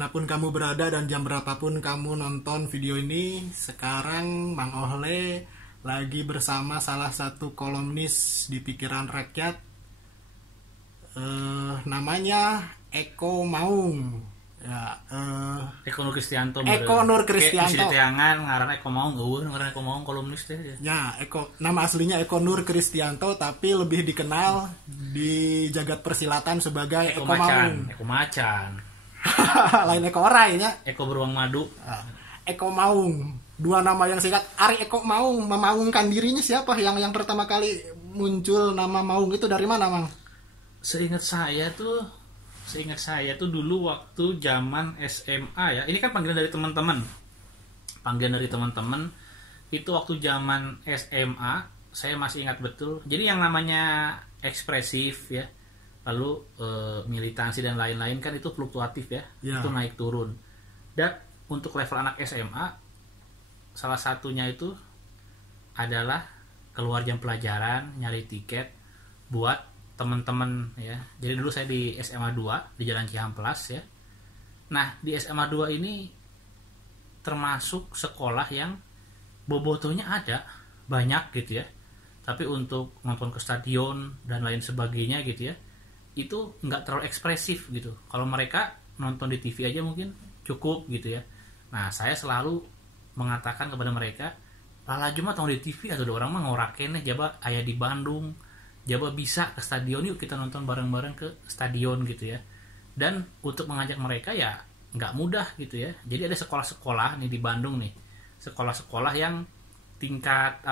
dimanapun kamu berada dan jam berapapun kamu nonton video ini, sekarang Mang Ohle lagi bersama salah satu kolumnis di Pikiran Rakyat, namanya Eko Maung. Ya, Eko Nur Kristianto. Eko Nur Kristianto. Kayak tiangan ngaran Eko Maung, ngaran Eko Maung kolumnis teh. Ya, nama aslinya Eko Nur Kristianto, tapi lebih dikenal di jagat persilatan sebagai Eko Maung. Eko Macan. Lain Eko Orai ya. Eko Beruang Madu. Eko Maung. Dua nama yang singkat. Ari Eko Maung memaungkan dirinya siapa? Yang pertama kali muncul nama Maung itu dari mana, Mang? Seingat saya tuh dulu waktu zaman SMA ya. Ini kan panggilan dari teman-teman. Itu waktu zaman SMA, saya masih ingat betul. Jadi yang namanya ekspresif ya, lalu militansi dan lain-lain kan itu fluktuatif ya. Itu naik turun. Dan untuk level anak SMA, salah satunya itu adalah keluar jam pelajaran, nyari tiket buat teman-teman ya. Jadi dulu saya di SMA 2 di Jalan Cihamplas ya. Nah, di SMA 2 ini termasuk sekolah yang bobotonya ada banyak gitu ya. Tapi untuk nonton ke stadion dan lain sebagainya gitu ya, itu nggak terlalu ekspresif gitu. Kalau mereka nonton di TV aja mungkin cukup gitu ya. Nah, saya selalu mengatakan kepada mereka, "Lala cuma tong di TV atau ada orang mah ngorakeneh jaba aya di Bandung. Jaba bisa ke stadion, yuk kita nonton bareng-bareng ke stadion gitu ya." Dan untuk mengajak mereka ya nggak mudah gitu ya. Jadi ada sekolah-sekolah nih di Bandung nih, sekolah-sekolah yang tingkat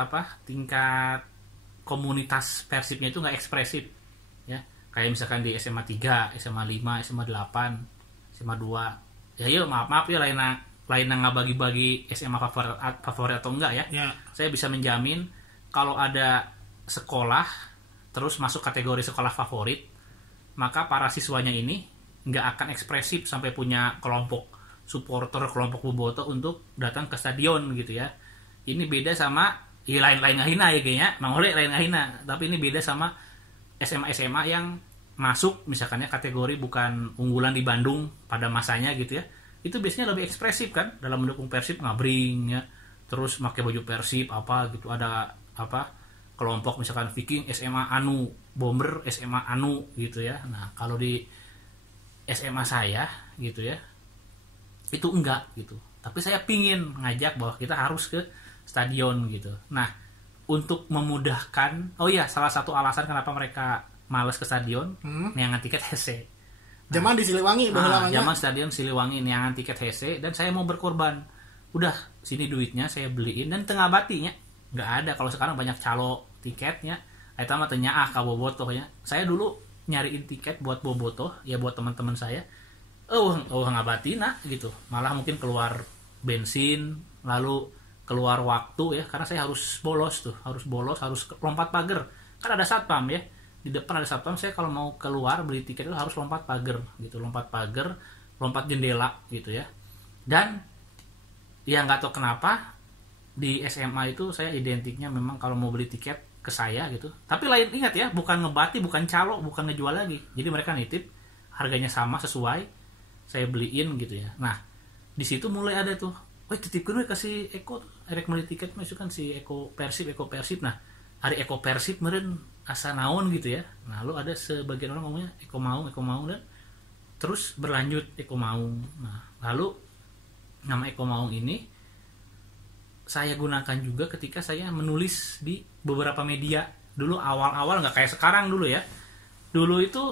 komunitas persibnya itu nggak ekspresif ya. Kayak misalkan di SMA 3, SMA 5, SMA 8, SMA 2. Ya yuk maaf ya lain nggak bagi-bagi SMA favorit atau enggak ya. Saya bisa menjamin kalau ada sekolah terus masuk kategori sekolah favorit, maka para siswanya ini nggak akan ekspresif sampai punya kelompok supporter, kelompok boboto untuk datang ke stadion gitu ya. Ini beda sama lain ngahina ya kayaknya, Mang Ole lain ngahina, tapi ini beda sama SMA yang masuk misalkannya kategori bukan unggulan di Bandung pada masanya gitu ya. Itu biasanya lebih ekspresif kan dalam mendukung Persib, ngabring ya, terus pakai baju Persib apa gitu, ada kelompok misalkan Viking SMA Anu, Bomber SMA Anu gitu ya. Nah, kalau di SMA saya gitu ya, itu enggak gitu. Tapi saya pingin ngajak bahwa kita harus ke stadion gitu. Nah, untuk memudahkan, salah satu alasan kenapa mereka malas ke stadion, neangan tiket hese. Zaman di Siliwangi zaman stadion Siliwangi neangan tiket hese, dan saya mau berkorban. Udah, sini duitnya saya beliin, dan tengah batinya nggak ada. Kalau sekarang banyak calo tiketnya, eta mah teh nyaah ka bobotoh ya. Saya dulu nyariin tiket buat bobotoh ya, buat teman-teman saya. Ngabatina gitu. Malah mungkin keluar bensin, lalu keluar waktu ya, karena saya harus bolos, harus lompat pagar. Kan ada satpam ya. Di depan ada satpam, saya kalau mau keluar beli tiket itu harus lompat pagar gitu, lompat jendela gitu ya. Dan ya nggak tahu kenapa di SMA itu saya identiknya memang kalau mau beli tiket ke saya gitu. Tapi lain, ingat ya, bukan ngebati, bukan calo, bukan ngejual lagi. Jadi mereka nitip, harganya sama sesuai, saya beliin gitu ya. Nah, di situ mulai ada tuh, titipkeun we kasih Eko, erek beli tiket masuk kan si Eko Persib. Nah, hari Eko Persib meureun asa naon gitu ya. Nah, lalu ada sebagian orang ngomongnya Eko Maung dan terus berlanjut Eko Maung. Nah, lalu nama Eko Maung ini saya gunakan juga ketika saya menulis di beberapa media. Dulu awal-awal nggak kayak sekarang dulu ya. Dulu itu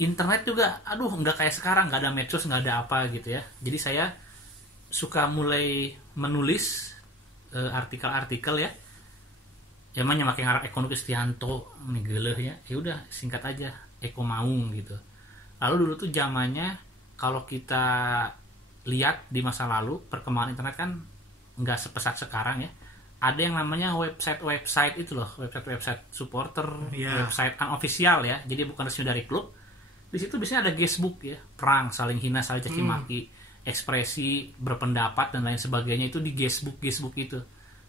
internet juga, nggak kayak sekarang, nggak ada medsos, nggak ada apa gitu ya. Jadi saya suka mulai menulis artikel-artikel ya. Emangnya pakai ngarang Eko Nur Kristianto, nih geleh ya. Ya udah singkat aja Eko Maung gitu. Lalu dulu tuh zamannya kalau kita lihat di masa lalu perkembangan internet kan nggak sepesat sekarang ya. Ada yang namanya website itu loh, website supporter, website unofficial ya. Jadi bukan resmi dari klub. Di situ biasanya ada guestbook ya, perang, saling hina, saling caci maki, ekspresi, berpendapat dan lain sebagainya itu di guestbook itu,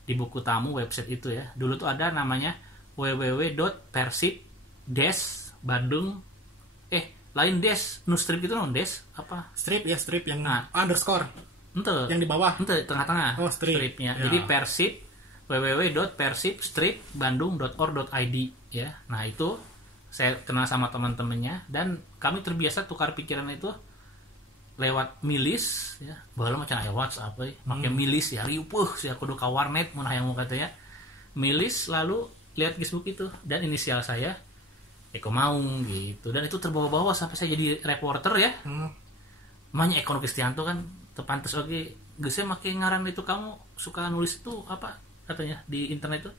di buku tamu website itu ya. Dulu tuh ada namanya www.persib-bandung lain dash, nu strip itu non dash apa? Strip ya, strip yang Nah. underscore. Ente. Yang di bawah. Ente tengah-tengah. Oh, strip. Stripnya. Ya. Jadi Persib www.persibstripbandung.org.id ya. Nah, itu saya kenal sama teman-temannya dan kami terbiasa tukar pikiran itu lewat milis ya. Baheula macam aya WhatsApp we, make milis ya riupuh sia kudu ka warnet mun hayang mau katanya. Milis lalu lihat Facebook itu dan inisial saya Eko Maung gitu dan itu terbawa-bawa sampai saya jadi reporter ya. Makanya Eko Kristianto kan tepantes oke geus make ngaran itu kamu suka nulis itu apa katanya di internet itu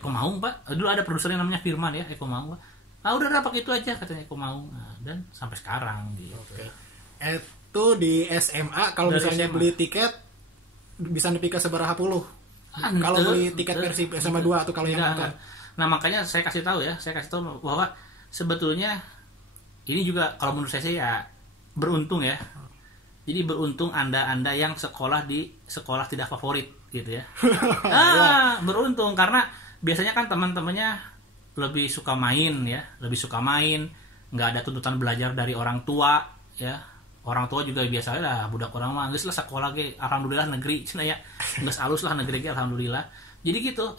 Eko Maung Pak. Dulu ada produsernya namanya Firman ya Eko Maung Pak. Ah udah pakai itu aja katanya Eko Maung. Nah, dan sampai sekarang gitu. Oke. Itu di SMA kalau Dari misalnya SMA. beli tiket bisa nepi ke seberapa puluh? Kalau beli tiket versi SMA 2 atau kalau yang nonton. Nah makanya saya kasih tahu bahwa sebetulnya ini juga kalau menurut saya sih ya beruntung ya. Jadi beruntung anda yang sekolah di sekolah tidak favorit gitu ya. Beruntung karena biasanya kan teman-temannya lebih suka main, nggak ada tuntutan belajar dari orang tua ya. Orang tua juga biasanya lah budak orang mah geus lah sekolah ge alhamdulillah negeri cenah ya. Geus alus lah negeri ge alhamdulillah. Jadi gitu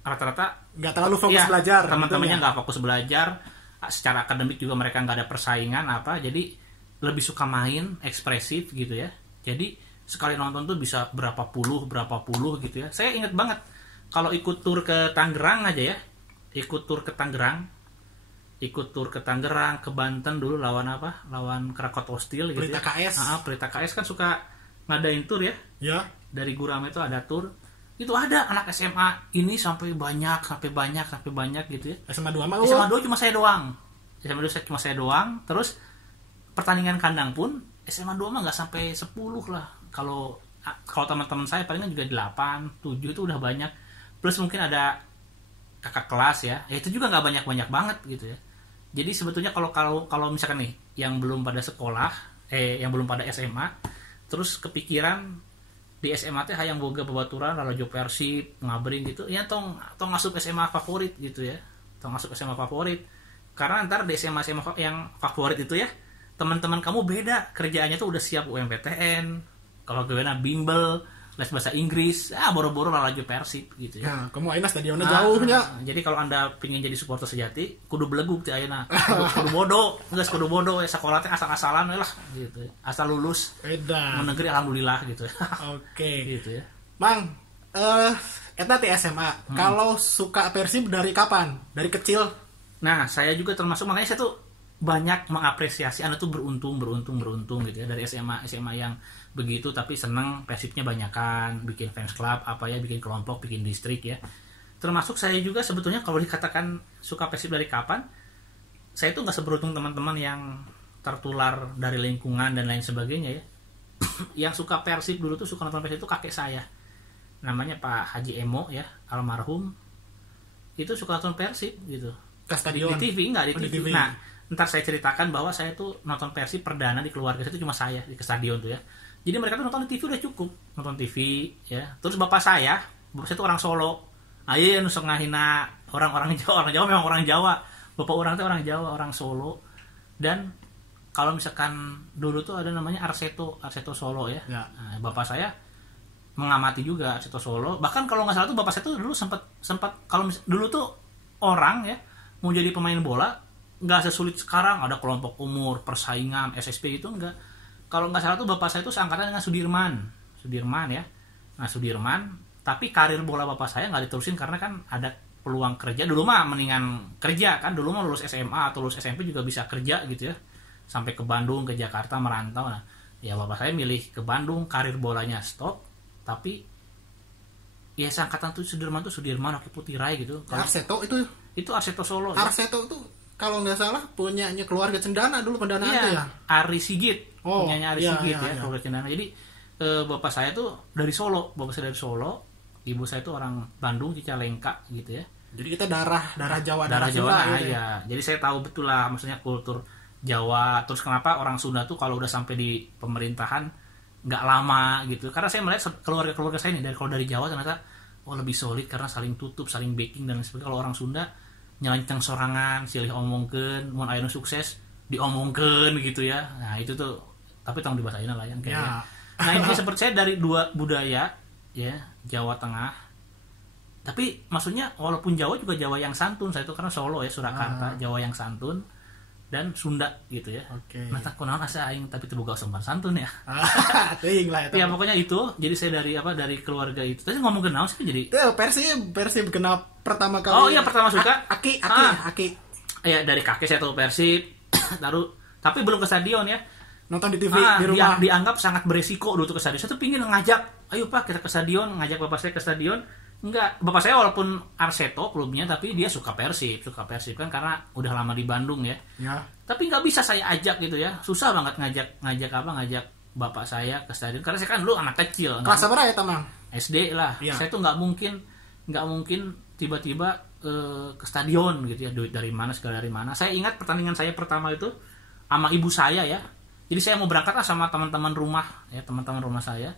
rata-rata Nggak terlalu fokus belajar. Teman-temannya gitu ya. nggak fokus belajar. Secara akademik juga mereka nggak ada persaingan apa. Jadi lebih suka main, ekspresif gitu ya. Jadi sekali nonton tuh bisa berapa puluh gitu ya. Saya ingat banget kalau ikut tur ke Tangerang aja ya. Ikut tur ke Tangerang, ke Banten dulu lawan apa? Lawan Krakatau Steel gitu Pelita ya. KS. Pelita KS kan suka ngadain tur ya. Ya. Dari Gurame itu ada tur. Itu ada anak SMA ini sampai banyak gitu ya. SMA 2 mah. SMA 2 cuma saya doang. Cuma saya doang. Terus pertandingan kandang pun SMA 2 mah nggak sampai 10 lah. Kalau teman-teman saya palingan juga 8, 7 itu udah banyak. Plus mungkin ada kakak kelas ya. Itu juga nggak banyak-banyak banget gitu ya. Jadi sebetulnya kalau misalkan nih yang belum pada sekolah, yang belum pada SMA, terus kepikiran di SMA teh hayang boga babaturan lalajo Persib, ngabring gitu. Ya tong masuk SMA favorit gitu ya. Tong masuk SMA favorit. Karena ntar di SMA yang favorit itu ya, teman-teman kamu beda kerjaannya tuh udah siap UMPTN, kalau gue bimbel, les bahasa Inggris, boro-boro lalajo Persib gitu ya. Ya, kamu ayeuna stadionnya jauhnya. Jadi kalau anda pingin jadi supporter sejati, kudu beleguk ti ayeuna. Kudu bodoh, geus kudu bodoh ya sekolah teh asal-asalan we lah gitu ya. Asal lulus. Beda. Mau negeri alhamdulillah gitu ya. Oke. Gitu ya. Mang, eta ti SMA. Kalau suka Persib dari kapan? Dari kecil? Nah, saya juga termasuk, makanya saya tuh banyak mengapresiasi Anda tuh beruntung gitu ya dari SMA yang begitu tapi seneng Persibnya banyakan, bikin fans club apa ya, bikin kelompok, bikin distrik ya. Termasuk saya juga sebetulnya kalau dikatakan suka Persib dari kapan, saya tuh nggak seberuntung teman-teman yang tertular dari lingkungan dan lain sebagainya ya. Yang suka Persib dulu tuh suka nonton Persib itu kakek saya. Namanya Pak Haji Emo ya, almarhum. Itu suka nonton Persib gitu. Ke stadion. Di TV enggak di Oh, di TV. TV. Nah, ntar saya ceritakan bahwa saya tuh nonton Persib perdana di keluarga saya itu cuma saya di ke stadion tuh ya. Jadi mereka tuh nonton di TV udah cukup, nonton TV ya. Terus bapak saya tuh orang Solo. Ayo nusuk ngahina orang Jawa memang orang Jawa. Bapak orang tuh orang Jawa, orang Solo. Dan kalau misalkan dulu tuh ada namanya Arseto Solo ya. Nah, bapak saya mengamati juga Arseto Solo. Bahkan kalau nggak salah tuh bapak saya tuh dulu sempat kalau dulu tuh orang ya mau jadi pemain bola nggak sesulit sekarang, ada kelompok umur, persaingan, SSP gitu enggak. Kalau nggak salah tuh bapak saya tuh seangkatan dengan Sudirman ya. Nah Sudirman, tapi karir bola bapak saya nggak diterusin karena kan ada peluang kerja. Dulu mah mendingan kerja kan, dulu mah lulus SMA atau lulus SMP juga bisa kerja gitu ya. Sampai ke Bandung, ke Jakarta merantau. Nah, ya bapak saya milih ke Bandung, karir bolanya stop, tapi ya seangkatan tuh Sudirman, Oki Putirai gitu. Arseto itu Arseto Solo. Arseto itu kalau nggak salah punyanya keluarga Cendana dulu pendanaan tuh ya. Ari Sigit. Oh, punyanya Ari iya, Sigit iya, ya, iya. keluarga Cendana. Jadi bapak saya tuh dari Solo, ibu saya tuh orang Bandung Cicalengka gitu ya. Jadi kita darah Jawa Darah Jawa Sunda gitu ya. Jadi saya tahu betul lah maksudnya kultur Jawa. Terus kenapa orang Sunda tuh kalau udah sampai di pemerintahan nggak lama gitu. Karena saya melihat keluarga saya nih kalau dari Jawa ternyata lebih solid karena saling tutup, saling backing dan sebagainya. Kalau orang Sunda nyelancang sorangan silih omongkeun mun aya nu sukses diomongkeun gitu ya. Nah itu tuh tapi tong dibahas ayeuna lah yang kayak Ya. nah ini seperti saya dari dua budaya ya, Jawa Tengah. Tapi maksudnya walaupun Jawa juga Jawa yang santun, saya itu karena Solo ya, Surakarta, Jawa yang santun dan Sunda gitu ya. Oke. Nah tak kunaon asa aing tapi teu boga sopan santun ya. Teuing lah eta. Ya pokoknya itu, jadi saya dari keluarga itu. Tadi ngomong kenal sih jadi. Tuh Persib kenal pertama kali. Oh iya pertama suka. Aki. Ya dari kakek saya tahu Persib. Tapi belum ke stadion ya. Nonton di TV di rumah. Dianggap sangat beresiko dulu tuh ke stadion. Saya tuh pingin ngajak, ayo Pak kita ke stadion, ngajak bapak saya ke stadion. Enggak, bapak saya walaupun Arseto klubnya, tapi dia suka Persib kan karena udah lama di Bandung ya. Ya. Tapi nggak bisa saya ajak gitu ya, susah banget ngajak bapak saya ke stadion karena saya kan dulu anak kecil. Kelas berapa ya Tamang? SD lah. Ya. Saya tuh nggak mungkin tiba-tiba ke stadion gitu ya, duit dari mana segala dari mana. Saya ingat pertandingan saya pertama itu sama ibu saya ya. Jadi saya mau berangkat lah sama teman-teman rumah saya.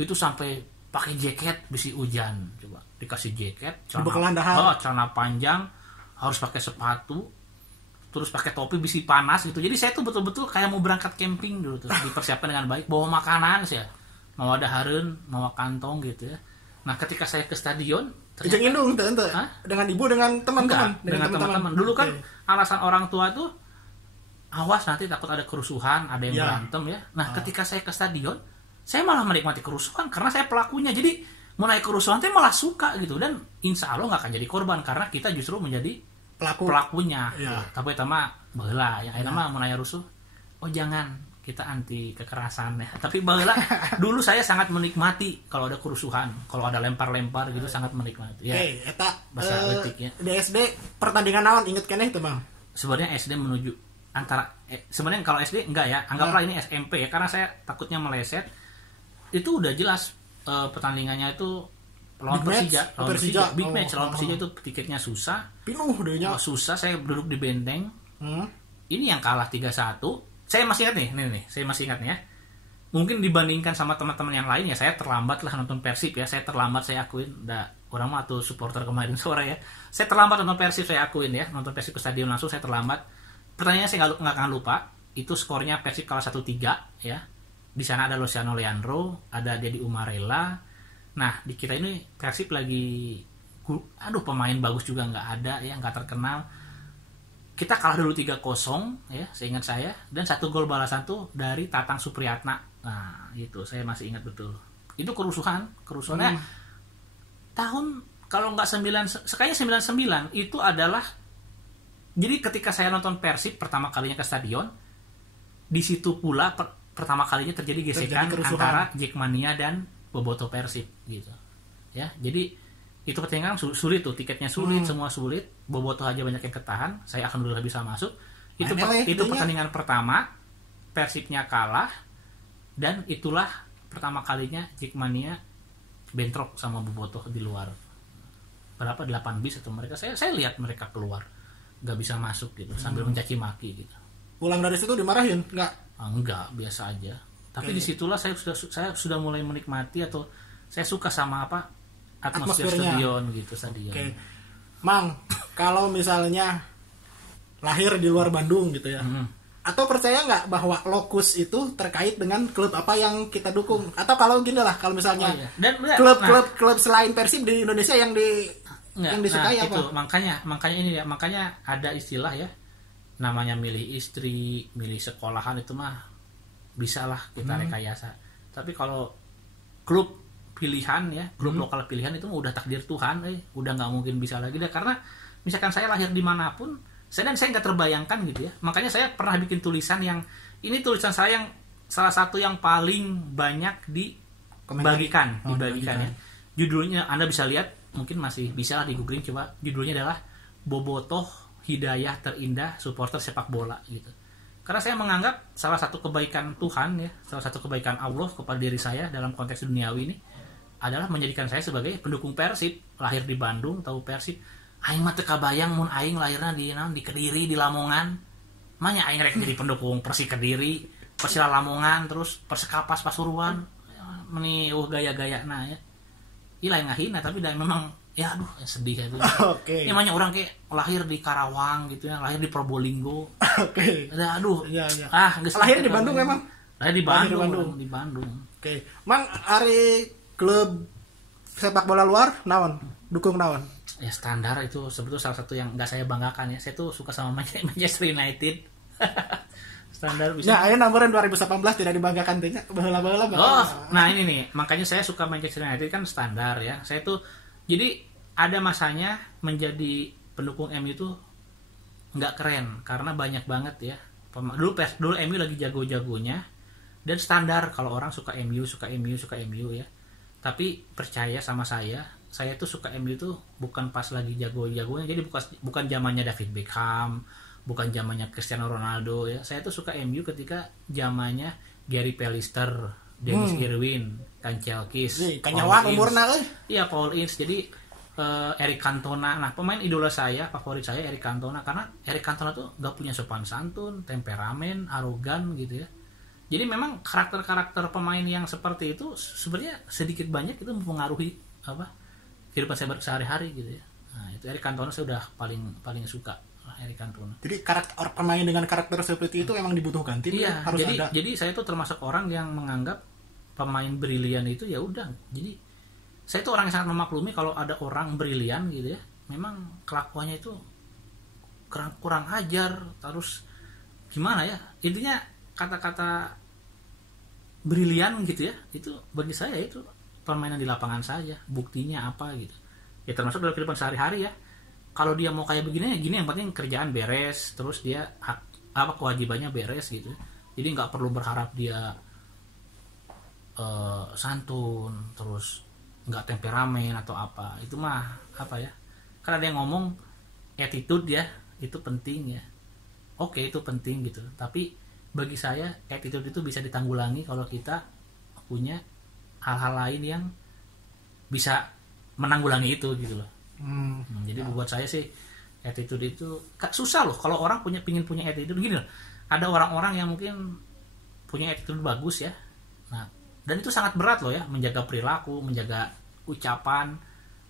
Itu sampai pakai jaket bisi hujan, coba dikasih jaket, celana panjang, harus pakai sepatu, terus pakai topi bisi panas gitu. Jadi saya tuh betul-betul kayak mau berangkat camping dulu tuh, dipersiapkan dengan baik, bawa makanan sih ya, bawa dahareun, bawa kantong gitu ya. Nah ketika saya ke stadion, Ijeng indung teu. Dengan ibu dengan teman-teman, dengan teman-teman. Dulu kan alasan orang tua tuh awas nanti takut ada kerusuhan, ada yang berantem ya. Nah ketika saya ke stadion, saya malah menikmati kerusuhan karena saya pelakunya. Jadi mulai kerusuhan saya malah suka gitu, dan insya Allah nggak akan jadi korban karena kita justru menjadi pelakunya. Ya. Tapi itu mah baheula yang ayeuna mah mun aya rusuh, oh jangan, kita anti kekerasan ya. Tapi baheula dulu saya sangat menikmati kalau ada kerusuhan, kalau ada lempar-lempar gitu sangat menikmati. Ya. Oke, eta bahasa letiknya. Di SD pertandingan naon inget keneh teu Bang? Sebenarnya SD menuju antara sebenarnya kalau SD enggak ya, anggaplah ini SMP ya karena saya takutnya meleset. Itu udah jelas pertandingannya itu lawan Persija, big match lawan Persija itu tiketnya susah. Pinuh deunya. Susah, saya duduk di benteng. Ini yang kalah 3-1. Saya masih ingat nih, saya masih ingat nih ya. Mungkin dibandingkan sama teman-teman yang lain ya, saya terlambat lah nonton Persib ya. Saya terlambat, saya akuin. Orang mah tuh supporter kemarin sore ya. Saya terlambat nonton Persib, saya akuin ya. Nonton Persib ke stadion langsung saya terlambat. Pertanyaannya saya nggak akan lupa. Itu skornya Persib kalah 1-3 ya. Di sana ada Luciano Leandro, ada Dedi Umarela. Nah, di kita ini Persib lagi pemain bagus juga nggak ada ya, nggak terkenal. Kita kalah dulu 3-0 ya, seingat saya, dan 1 gol balasan tuh dari Tatang Supriyatna. Nah, itu saya masih ingat betul. Itu kerusuhannya tahun kalau nggak 99 itu adalah, jadi ketika saya nonton Persib pertama kalinya ke stadion, di situ pula pertama kalinya terjadi gesekan antara Jackmania dan Boboto Persib gitu ya. Jadi itu pertandingan sulit tuh, tiketnya sulit, semua sulit. Boboto aja banyak yang ketahan, saya alhamdulillah bisa masuk. Itu pertandingan pertama Persibnya kalah, dan itulah pertama kalinya Jackmania bentrok sama Boboto di luar. Berapa 8 bis atau mereka, saya lihat mereka keluar nggak bisa masuk gitu sambil mencaci maki gitu. Pulang dari situ dimarahin nggak? Enggak, biasa aja. Tapi disitulah saya sudah mulai menikmati, atau saya suka sama atmosfer stadion gitu, stadion. Oke. Mang, kalau misalnya lahir di luar Bandung gitu ya, atau percaya nggak bahwa lokus itu terkait dengan klub apa yang kita dukung? Atau kalau gini lah, kalau misalnya klub selain Persib di Indonesia yang disukai apa? Itu makanya ada istilah ya, namanya milih istri, milih sekolahan, itu mah bisa lah kita rekayasa. Tapi kalau klub pilihan ya, klub lokal pilihan itu udah takdir Tuhan, udah nggak mungkin bisa lagi deh. Karena misalkan saya lahir dimanapun, saya nggak terbayangkan gitu ya. Makanya saya pernah bikin tulisan yang, ini tulisan saya yang salah satu yang paling banyak dibagikan ya. Judulnya Anda bisa lihat, mungkin masih bisa lah di googling, coba. Judulnya adalah Bobotoh Hidayah Terindah Supporter Sepak Bola gitu. Karena saya menganggap salah satu kebaikan Tuhan ya, salah satu kebaikan Allah kepada diri saya dalam konteks duniawi ini adalah menjadikan saya sebagai pendukung Persib. Lahir di Bandung, tahu Persib. Aing mah teu kabayang mun aing lahirna di Kediri, di Lamongan. Manya aing rek jadi pendukung Persi Kediri, Persila Lamongan, terus Persekapas Pasuruan. Meni gaya-gayana ya. lain ngahina tapi dan memang ya aduh sedih kayak itu. Oke. Emangnya orang kayak lahir di Karawang gitu ya, lahir di Probolinggo. Oke. Aduh. Iya. Geus Lahir di Bandung emang? Lahir di Bandung. Oke. Mang ari klub sepak bola luar naon? Dukung naon? Ya standar itu sebetulnya salah satu yang nggak saya banggakan ya. Saya tuh suka sama Manchester United. Standar bisa. Ya, ayo nomornya 2018 tidak dibanggakan teh baheula-baheula. Oh, nah ini nih, makanya saya suka Manchester United kan standar ya. Saya tuh jadi ada masanya menjadi pendukung MU tuh nggak keren karena banyak banget ya. Dulu MU lagi jago-jagonya dan standar kalau orang suka MU ya. Tapi percaya sama saya tuh suka MU tuh bukan pas lagi jago-jagonya. Jadi bukan zamannya David Beckham, bukan zamannya Cristiano Ronaldo ya. Saya tuh suka MU ketika zamannya Gary Pallister, Dennis Irwin, Kanchelskis, kanyawan umurna euy. Iya, Paul Ince. Jadi Eric Cantona. Nah, pemain idola saya, favorit saya Eric Cantona karena Eric Cantona tuh gak punya sopan santun, temperamen, arogan gitu ya. Jadi memang karakter-karakter pemain yang seperti itu sebenarnya sedikit banyak itu mempengaruhi kehidupan saya sehari-hari gitu ya. Nah, itu Eric Cantona saya udah paling suka Eric Cantona. Jadi karakter pemain dengan karakter seperti itu emang dibutuhkan. Iya, jadi saya tuh termasuk orang yang menganggap pemain brilian itu ya udah. Jadi saya tuh orang yang sangat memaklumi kalau ada orang brilian gitu ya. Memang kelakuannya itu kurang ajar, terus gimana ya? Intinya kata-kata brilian gitu ya. Itu bagi saya itu permainan di lapangan saja. Buktinya apa gitu. Ya termasuk dalam kehidupan sehari-hari ya. Kalau dia mau kayak begini ya gini, yang penting kerjaan beres, terus dia kewajibannya beres gitu. Jadi nggak perlu berharap dia santun, terus nggak temperamen atau apa. Itu mah apa ya? Karena ada yang ngomong attitude ya itu penting ya. Oke, itu penting gitu. Tapi bagi saya attitude itu bisa ditanggulangi kalau kita punya hal-hal lain yang bisa menanggulangi itu gitu loh. Jadi buat saya sih attitude itu susah loh kalau orang pingin punya attitude gini loh. Ada orang-orang yang mungkin punya attitude bagus ya. Nah, dan itu sangat berat loh ya, menjaga perilaku, menjaga ucapan,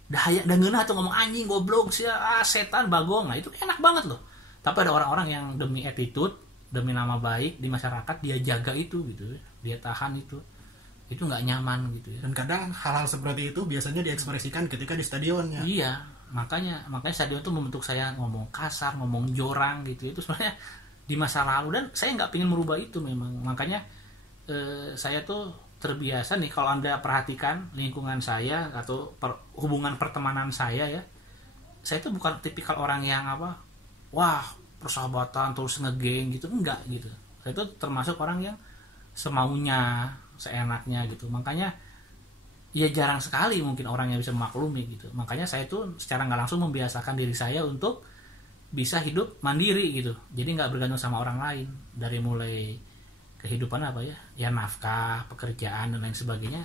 daya dan ngeunah tuh ngomong anjing, goblok, setan, bagong. Nah, itu enak banget loh. Tapi ada orang-orang yang demi attitude, demi nama baik di masyarakat dia jaga itu gitu ya. Dia tahan itu. Itu nggak nyaman gitu ya. Dan kadang hal-hal seperti itu biasanya diekspresikan ketika di stadionnya. Iya, makanya stadion tuh membentuk saya ngomong kasar, ngomong jorang gitu. Itu sebenarnya di masa lalu dan saya nggak ingin merubah itu memang. Makanya saya tuh terbiasa nih kalau Anda perhatikan lingkungan saya atau hubungan pertemanan saya ya. Saya tuh bukan tipikal orang yang persahabatan terus ngegeng gitu, enggak gitu. Saya tuh termasuk orang yang semaunya, seenaknya gitu. Makanya ya jarang sekali mungkin orang yang bisa memaklumi gitu. Makanya saya tuh secara nggak langsung membiasakan diri saya untuk bisa hidup mandiri gitu. Jadi nggak bergantung sama orang lain. Dari mulai kehidupan ya nafkah, pekerjaan dan lain sebagainya,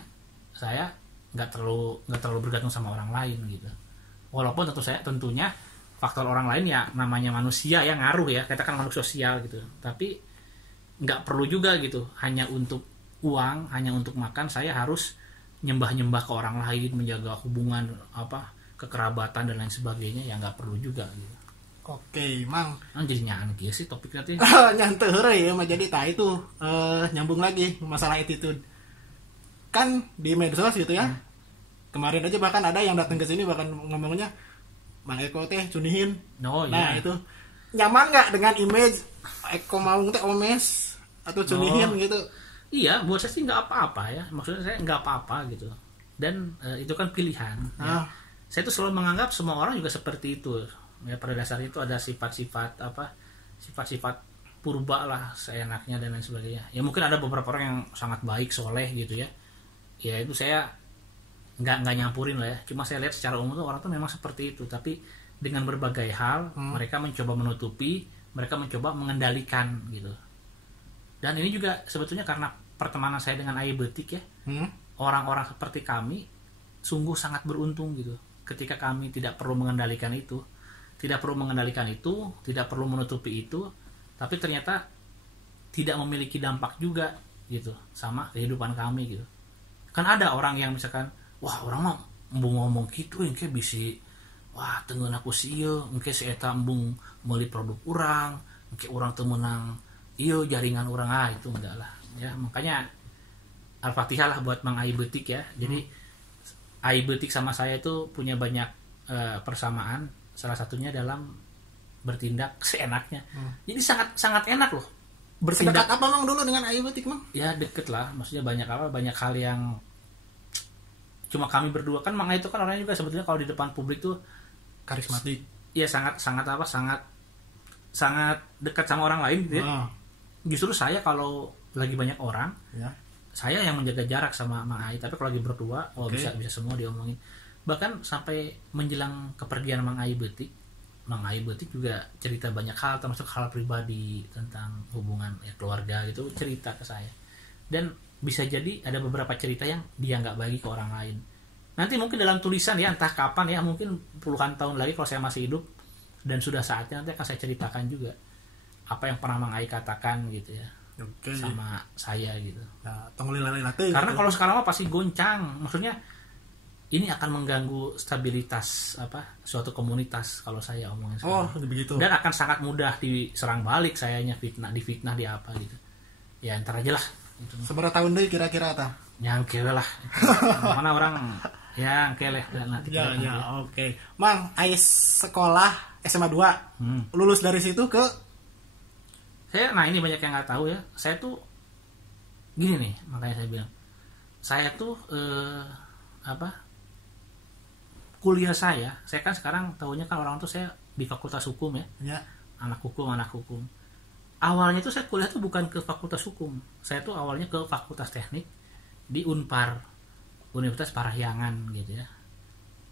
saya nggak terlalu bergantung sama orang lain gitu. Walaupun tentunya faktor orang lain ya namanya manusia ya ngaruh ya, kita kan makhluk sosial gitu. Tapi nggak perlu juga gitu hanya untuk uang, hanya untuk makan saya harus nyembah ke orang lain, menjaga hubungan kekerabatan dan lain sebagainya, ya nggak perlu juga gitu. Oke, Mang. Jadi nyanyi sih topiknya tuh. Nyantai heureuy ya, jadi itu nyambung lagi masalah attitude. Kan di medsos gitu ya. Kemarin aja bahkan ada yang datang ke sini bahkan ngomongnya Mang Eko teh cunihin. Oh, nah, iya. itu nyaman nggak dengan image Eko Maung teh omes atau cunihin gitu? Iya, buat saya sih nggak apa-apa ya. Maksudnya saya nggak apa-apa gitu. Dan itu kan pilihan. Ya. Saya tuh selalu menganggap semua orang juga seperti itu. Ya, pada dasarnya itu ada sifat-sifat purba lah seenaknya dan lain sebagainya. Ya mungkin ada beberapa orang yang sangat baik, soleh gitu ya. Ya itu saya nggak nyampurin lah ya. Cuma saya lihat secara umum tuh orang tuh memang seperti itu. Tapi dengan berbagai hal mereka mencoba menutupi, mereka mencoba mengendalikan gitu. Dan ini juga sebetulnya karena pertemanan saya dengan Aye Betik ya. Orang-orang seperti kami sungguh sangat beruntung gitu. Ketika kami tidak perlu mengendalikan itu, tidak perlu menutupi itu, tapi ternyata tidak memiliki dampak juga gitu sama kehidupan kami gitu. Kan ada orang yang misalkan, wah orang mah embung ngomong gitu engke bisa wah tengen aku si ieu engke si eta embung meuli produk urang engke urang teu meunang ieu jaringan urang itu enggak lah ya. Makanya Al-Fatihah lah buat Mang Ai Beutik ya. Jadi Ai Beutik sama saya itu punya banyak persamaan, salah satunya dalam bertindak seenaknya. Jadi sangat enak loh. Bersedekat apa Mang dulu dengan Ai Beutik Mang? Ya deket lah, maksudnya banyak hal yang cuma kami berdua kan. Mang Ai itu kan orangnya juga sebetulnya kalau di depan publik tuh Karismatik. ya sangat dekat sama orang lain gitu ya. Justru saya kalau lagi banyak orang ya, saya yang menjaga jarak sama Mang Ai, tapi kalau lagi berdua bisa semua diomongin. Bahkan sampai menjelang kepergian Mang Ai Beutik juga cerita banyak hal, termasuk hal pribadi tentang hubungan ya, keluarga gitu, cerita ke saya. Dan bisa jadi ada beberapa cerita yang dia nggak bagi ke orang lain. Nanti mungkin dalam tulisan ya, entah kapan ya, mungkin puluhan tahun lagi kalau saya masih hidup dan sudah saatnya, nanti akan saya ceritakan juga apa yang pernah Mang Ai katakan gitu ya. Sama saya gitu. Nah, karena kalau sekarang mah pasti goncang, maksudnya ini akan mengganggu stabilitas suatu komunitas kalau saya omongin sekarang. Begitu. Dan akan sangat mudah diserang balik sayanya, difitnah di apa gitu. Ya entar aja lah. Gitu. Seberapa tahun deh kira-kira ta? Nyangke lah. Mana orang ya keleh nanti. Ya, oke. Mang, Ai sekolah SMA 2. Lulus dari situ ke nah ini banyak yang nggak tahu ya. Saya tuh gini nih, makanya saya bilang saya tuh kuliah saya kan sekarang tahunya kan orang tuh saya di Fakultas Hukum ya. Anak hukum. Awalnya tuh saya kuliah tuh bukan ke Fakultas Hukum. Saya tuh awalnya ke Fakultas Teknik di Unpar, Universitas Parahyangan gitu ya.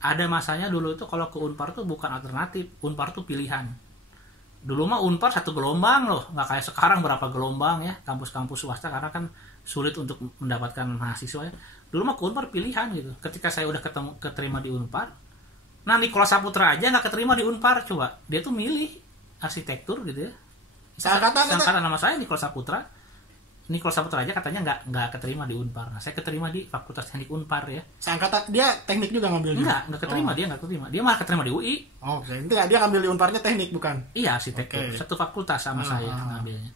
Ada masanya dulu tuh kalau ke Unpar tuh bukan alternatif, Unpar tuh pilihan. Dulu mah Unpar satu gelombang loh, nggak kayak sekarang berapa gelombang ya kampus-kampus swasta, karena kan sulit untuk mendapatkan mahasiswa ya. Dulu mah ke Unpar pilihan gitu. Ketika saya udah keterima di Unpar, nah Nicholas Saputra aja nggak keterima di Unpar, coba dia tuh milih arsitektur gitu ya. Seangkatan nama saya Nicholas Saputra aja katanya nggak keterima di Unpar. Nah saya keterima di Fakultas Teknik Unpar ya. Seangkatan dia teknik juga ngambilnya? Nggak keterima. Dia nggak keterima, dia malah keterima di UI. Itu nggak, dia ngambil di Unparnya teknik bukan? Iya arsitektur, satu fakultas sama saya ngambilnya.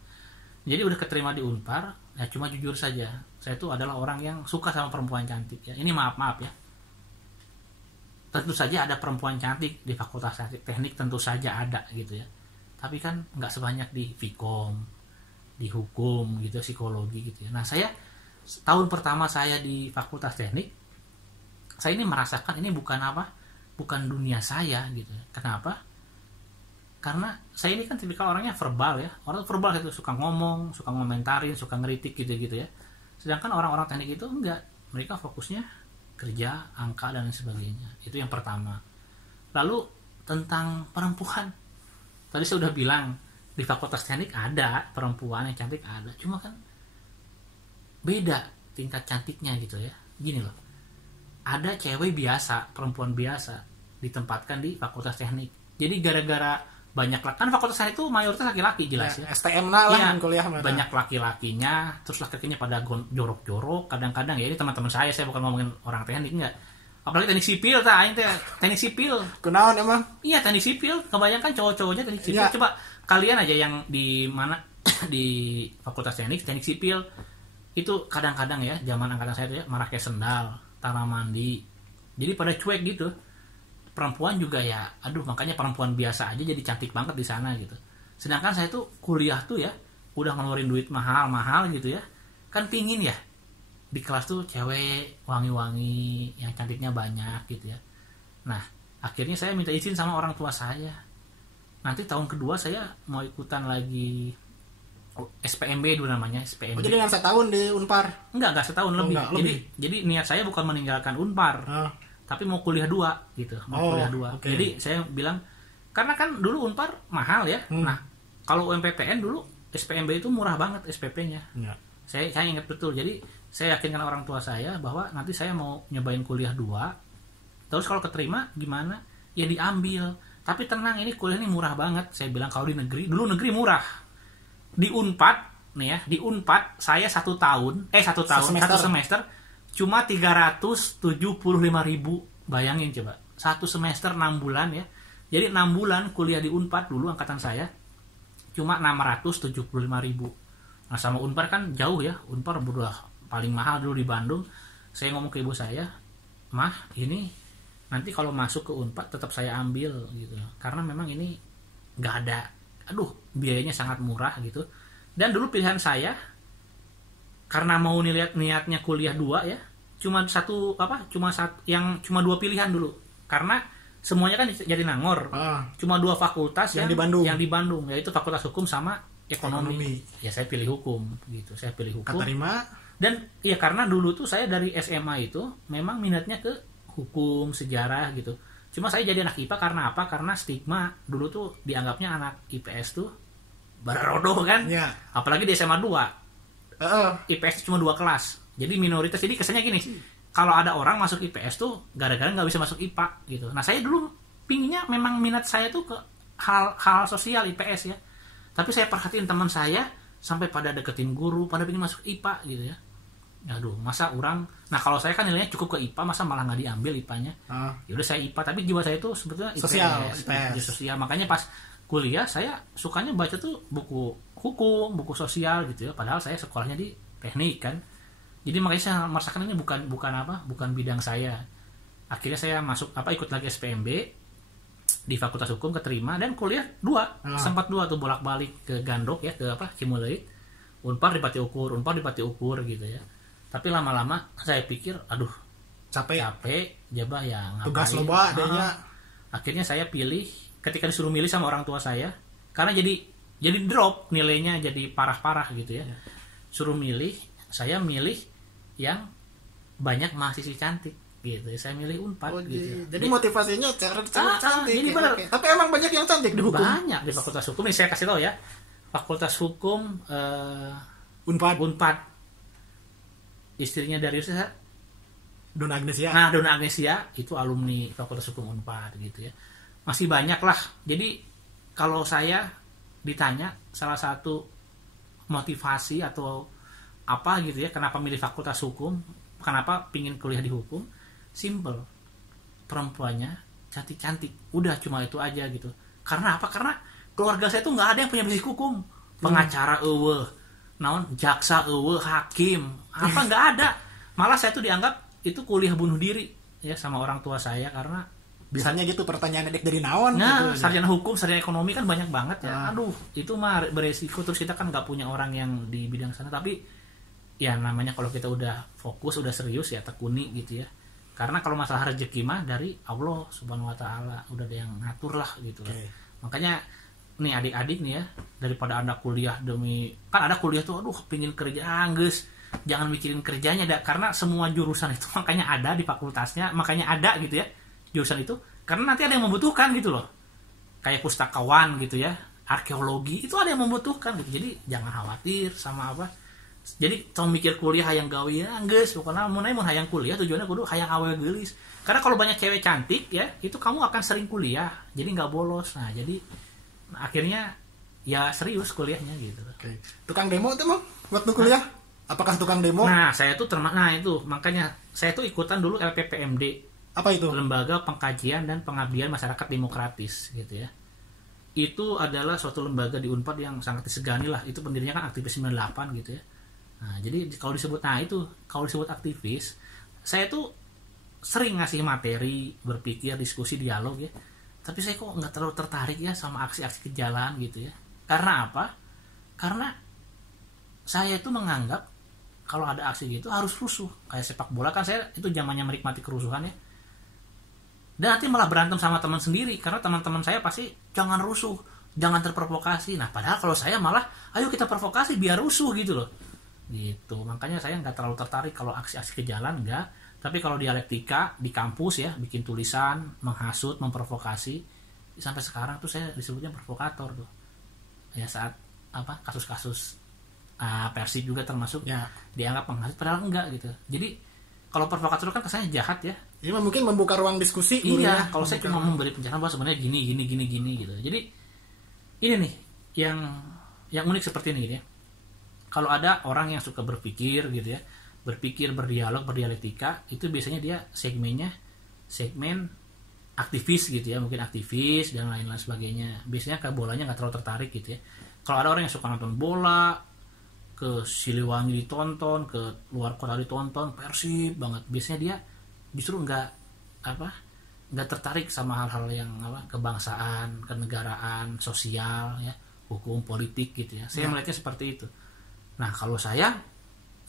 Jadi udah keterima di Unpar. Ya cuma jujur saja, saya tuh adalah orang yang suka sama perempuan cantik ya. Ini maaf ya. Tentu saja ada perempuan cantik di Fakultas Teknik, tentu saja ada gitu ya. Tapi kan nggak sebanyak di Vkom, di hukum gitu, psikologi gitu ya. Nah saya tahun pertama saya di Fakultas Teknik, saya ini merasakan ini bukan dunia saya gitu. Kenapa? Karena saya ini kan tipikal orangnya verbal ya. Orang verbal itu suka ngomong, suka ngomentarin, suka ngeritik gitu-gitu ya. Sedangkan orang-orang teknik itu enggak. Mereka fokusnya kerja, angka dan sebagainya. Itu yang pertama. Lalu tentang perempuan. Tadi saya udah bilang di Fakultas Teknik ada perempuan yang cantik, ada. Cuma kan beda tingkat cantiknya gitu ya. Gini loh. Ada cewek biasa, perempuan biasa ditempatkan di Fakultas Teknik. Jadi gara-gara banyak kan Fakultas Teknik itu mayoritas laki-laki jelas ya. STM lah ya, kuliah mereka. Banyak laki-lakinya, terus laki-lakinya pada jorok-jorok, kadang-kadang ya ini teman-teman saya bukan ngomongin orang teknik enggak. Apalagi teknik sipil teknik sipil. Kunaon emang? Iya, teknik sipil. Kebayangkan cowok-cowoknya teknik sipil. Ya. Coba kalian aja yang di mana di Fakultas Teknik sipil itu kadang-kadang ya, zaman angkatan saya itu ya marah kayak sendal, tanah mandi. Jadi pada cuek gitu. Perempuan juga ya, makanya perempuan biasa aja jadi cantik banget di sana gitu. Sedangkan saya tuh kuliah tuh ya, udah ngeluarin duit mahal-mahal gitu ya. Kan pingin ya, di kelas tuh cewek wangi-wangi, yang cantiknya banyak gitu ya. Nah, akhirnya saya minta izin sama orang tua saya. Nanti tahun kedua saya mau ikutan lagi SPMB dulu namanya, SPMB. Jadi yang setahun di Unpar? Enggak setahun lebih. Jadi niat saya bukan meninggalkan Unpar. Tapi mau kuliah 2 gitu, kuliah 2. Okay. Jadi saya bilang karena kan dulu Unpar mahal ya. Nah, kalau UMPTN dulu SPMB itu murah banget SPP-nya. Ya. Saya ingat betul. Jadi saya yakinkan orang tua saya bahwa nanti saya mau nyobain kuliah 2. Terus kalau keterima gimana? Ya diambil. Tapi tenang, ini kuliah ini murah banget. Saya bilang kalau di negeri, dulu negeri murah. Di Unpad nih ya, di Unpad saya satu semester cuma 375.000 bayangin coba, 1 semester 6 bulan ya. Jadi 6 bulan kuliah di Unpad dulu angkatan saya cuma 675.000. Nah sama Unpar kan jauh ya, Unpar udah paling mahal dulu di Bandung. Saya ngomong ke ibu saya, mah ini nanti kalau masuk ke Unpad tetap saya ambil gitu, karena memang ini nggak ada, biayanya sangat murah gitu. Dan dulu pilihan saya karena mau niatnya kuliah 2 ya, cuma 2 pilihan dulu, karena semuanya kan jadi Nangor, cuma 2 fakultas yang di Bandung, yaitu Fakultas Hukum sama Ekonomi. Ya saya pilih hukum gitu, saya pilih hukum. Keterima. Dan ya karena dulu tuh saya dari SMA itu memang minatnya ke hukum, sejarah gitu. Cuma saya jadi anak IPA karena apa? Karena stigma dulu tuh dianggapnya anak IPS tuh bararodoh kan. Ya. Apalagi di SMA 2. IPS cuma 2 kelas. Jadi minoritas. Jadi kesannya gini, kalau ada orang masuk IPS tuh gara-gara nggak bisa masuk IPA gitu. Nah saya dulu pinginnya memang minat saya tuh ke hal sosial IPS ya. Tapi saya perhatiin teman saya sampai pada deketin guru, pada pengen masuk IPA gitu ya. Aduh, masa orang. Nah kalau saya kan nilainya cukup ke IPA, masa malah nggak diambil IPA-nya. Ya udah saya IPA, tapi jiwa saya itu sebetulnya IPS. Sosial. Makanya pas kuliah saya sukanya baca tuh buku hukum, buku sosial gitu ya. Padahal saya sekolahnya di teknik kan. Jadi makanya saya merasakan ini bukan bidang saya. Akhirnya saya ikut lagi SPMB di Fakultas Hukum, keterima, dan kuliah 2. Sempat 2 tuh bolak-balik ke Gandok ya, ke Cimuleut. Unpar di Pati Ukur gitu ya. Tapi lama-lama saya pikir capek jabah ya ngapain. Tugas loba adanya. Akhirnya saya pilih, ketika disuruh milih sama orang tua saya, karena jadi drop nilainya, jadi parah-parah gitu ya. Suruh milih, saya milih yang banyak mahasiswi cantik gitu. Saya milih Unpad gitu. Jadi motivasinya cantik. Jadi benar. Tapi emang banyak yang cantik di hukum. Banyak di Fakultas Hukum. Ini saya kasih tahu ya. Fakultas Hukum Unpad. Istrinya Darius ya. Dona Agnesia. Nah, Dona Agnesia itu alumni Fakultas Hukum Unpad gitu ya. Masih banyak lah. Jadi kalau saya ditanya salah satu motivasi atau apa gitu ya, kenapa milih Fakultas Hukum, kenapa pingin kuliah di hukum, simple, perempuannya cantik-cantik, udah cuma itu aja gitu. Karena apa? Karena keluarga saya tuh nggak ada yang punya bisnis hukum, pengacara jaksa hakim, apa nggak ada. Malah saya tuh dianggap itu kuliah bunuh diri ya sama orang tua saya, karena biasanya gitu pertanyaan adik dari naon gitu. Sarjana ya. hukum, sarjana ekonomi kan banyak banget ya. Itu mah beresiko, terus kita kan nggak punya orang yang di bidang sana. Tapi ya namanya kalau kita udah fokus, udah serius ya tekuni gitu ya. Karena kalau masalah rezeki mah dari Allah Subhanahu wa taala, udah ada yang ngatur lah gitu. Okay. Makanya nih adik-adik nih ya, daripada Anda kuliah kan ada kuliah tuh pingin kerja, geus jangan mikirin kerjanya karena semua jurusan itu makanya ada di fakultasnya, makanya ada gitu ya jurusan itu, karena nanti ada yang membutuhkan gitu loh. Kayak pustakawan gitu ya, arkeologi itu ada yang membutuhkan gitu. Jadi jangan khawatir sama apa. Jadi tong mikir kuliah hayang gawe ya geus, pokona mun hayang kuliah tujuannya kudu hayang awewe geulis. Karena kalau banyak cewek cantik ya, itu kamu akan sering kuliah, jadi nggak bolos. Nah, jadi akhirnya ya serius kuliahnya gitu. Okay. Tukang demo tuh, Mang, waktu kuliah? Apakah tukang demo? Nah, saya tuh itu makanya saya tuh ikutan dulu LPPMD. Apa itu? Lembaga Pengkajian dan Pengabdian Masyarakat Demokratis gitu ya. Itu adalah suatu lembaga di Unpad yang sangat disegani lah. Itu pendirinya kan aktivis 98 gitu ya. Nah, jadi kalau disebut aktivis, saya tuh sering ngasih materi, berpikir, diskusi, dialog ya. Tapi saya kok nggak terlalu tertarik ya sama aksi-aksi ke jalan gitu ya. Karena apa? Karena saya itu menganggap kalau ada aksi gitu harus rusuh. Kayak sepak bola kan saya itu zamannya menikmati kerusuhan ya. Dan nanti malah berantem sama teman sendiri, karena teman-teman saya pasti jangan rusuh, jangan terprovokasi. Nah, padahal kalau saya malah ayo kita provokasi biar rusuh gitu loh. Gitu. Makanya saya nggak terlalu tertarik kalau aksi-aksi ke jalan, enggak. Tapi kalau dialektika di kampus ya, bikin tulisan, menghasut, memprovokasi, sampai sekarang tuh saya disebutnya provokator tuh. Ya saat kasus-kasus Persib juga termasuk ya dianggap menghasut, padahal enggak gitu. Jadi kalau provokator kan kesannya jahat ya. Jadi mungkin membuka ruang diskusi. Iya, kalau saya cuma memberi pencerahan bahwa sebenarnya gini gitu. Jadi ini nih yang unik seperti ini gitu ya. Kalau ada orang yang suka berpikir gitu ya, berdialog, berdialektika, itu biasanya dia segmennya segmen aktivis gitu ya, mungkin aktivis dan lain-lain sebagainya. Biasanya ke bolanya nggak terlalu tertarik gitu ya. Kalau ada orang yang suka nonton bola, ke Siliwangi ditonton, ke luar kota ditonton, Persib banget, biasanya dia justru nggak tertarik sama hal-hal yang kebangsaan, kenegaraan, sosial ya, hukum, politik gitu ya. Saya melihatnya seperti itu. Nah kalau saya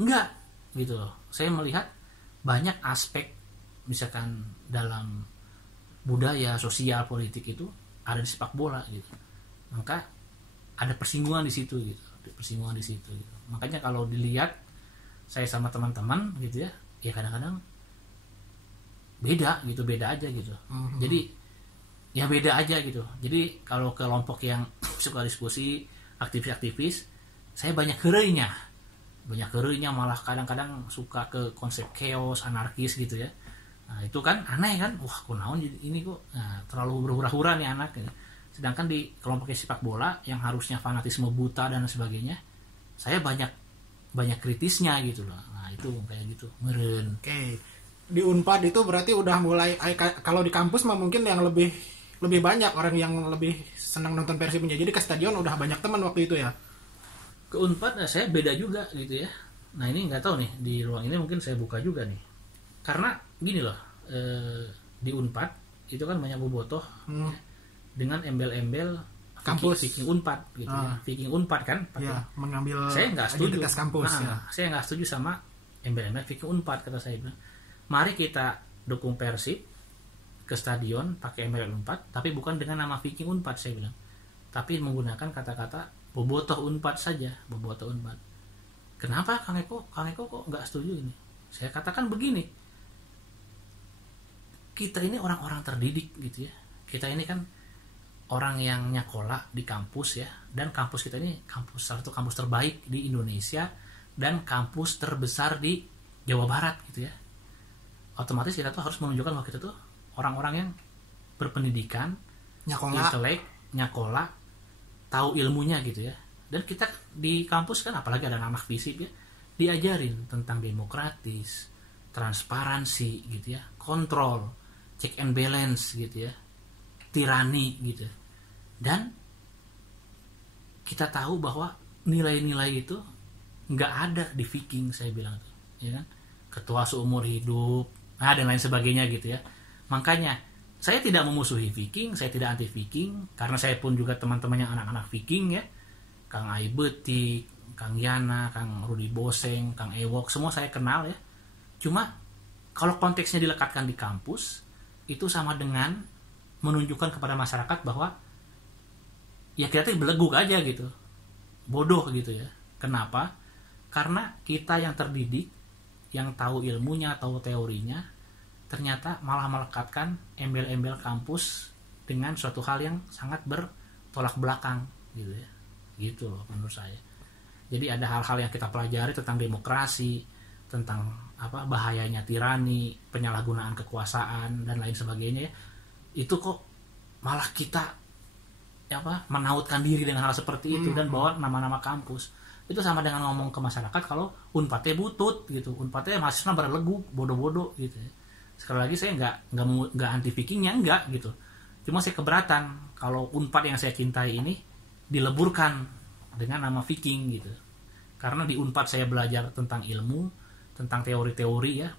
enggak gitu loh. Saya melihat banyak aspek misalkan dalam budaya, sosial, politik itu ada di sepak bola gitu. Maka ada persinggungan di situ gitu. Persinggungan di situ gitu. Makanya kalau dilihat saya sama teman-teman gitu ya, ya kadang-kadang beda aja gitu. Jadi ya beda aja gitu. Jadi kalau kelompok yang suka diskusi, aktivis-aktivis, saya banyak heureunya malah kadang-kadang suka ke konsep chaos, anarkis gitu ya. Nah itu kan aneh kan, wah kunaon ini kok terlalu berhura-hura nih anak gitu. Sedangkan di kelompok sepak bola yang harusnya fanatisme buta dan sebagainya, saya banyak kritisnya gitu loh. Nah itu kayak gitu meren. Oke. Di Unpad itu berarti udah mulai, kalau di kampus mah mungkin yang lebih banyak orang yang lebih senang nonton Persibnya, jadi ke stadion udah banyak teman waktu itu ya. Ke Unpad saya beda juga gitu ya. Nah ini nggak tahu nih, di ruang ini mungkin saya buka juga nih, karena gini loh, di Unpad itu kan banyak bobotoh dengan embel-embel kampus Viking Unpad gitu ya. Viking Unpad kan ya, mengambil saya nggak setuju kampus ya. Saya nggak setuju sama embel-embel Viking Unpad. Kata saya bilang, mari kita dukung Persib ke stadion pakai embel Unpad, tapi bukan dengan nama Viking Unpad, saya bilang, tapi menggunakan kata-kata bobotoh Unpad saja, bobotoh Unpad. Kenapa Kang Eko kok nggak setuju ini? Saya katakan begini, kita ini orang-orang terdidik gitu ya. Kita ini kan orang yang nyakola di kampus ya, dan kampus kita ini satu kampus terbaik di Indonesia dan kampus terbesar di Jawa Barat gitu ya. Otomatis kita tuh harus menunjukkan bahwa kita tuh orang-orang yang berpendidikan, intelek, nyakola, tahu ilmunya gitu ya. Dan kita di kampus kan, apalagi ada anak FISIP ya, diajarin tentang demokratis, transparansi gitu ya, kontrol, check and balance gitu ya, tirani gitu. Dan kita tahu bahwa nilai-nilai itu nggak ada di Viking, saya bilang tuh, ya kan? Ketua seumur hidup, dan lain sebagainya gitu ya. Makanya saya tidak memusuhi Viking, saya tidak anti Viking, karena saya pun juga teman-teman yang anak-anak Viking ya, Kang Aibetik, Kang Yana, Kang Rudi Boseng, Kang Ewok, semua saya kenal ya. Cuma kalau konteksnya dilekatkan di kampus, itu sama dengan menunjukkan kepada masyarakat bahwa ya kita tuh beleguk aja gitu, bodoh gitu ya. Kenapa? Karena kita yang terdidik, yang tahu ilmunya, tahu teorinya, ternyata malah melekatkan embel-embel kampus dengan suatu hal yang sangat bertolak belakang gitu ya. Gitu loh menurut saya. Jadi ada hal-hal yang kita pelajari tentang demokrasi, tentang bahayanya tirani, penyalahgunaan kekuasaan dan lain sebagainya ya. Itu kok malah kita menautkan diri dengan hal seperti itu dan bawa nama-nama kampus. Itu sama dengan ngomong ke masyarakat kalau Unpadnya butut gitu, Unpadnya mahasiswa berleguk, bodoh-bodoh gitu ya. Sekali lagi saya nggak anti Vikingnya, enggak gitu. Cuma saya keberatan kalau Unpad yang saya cintai ini dileburkan dengan nama Viking gitu. Karena di Unpad saya belajar tentang ilmu, tentang teori-teori ya,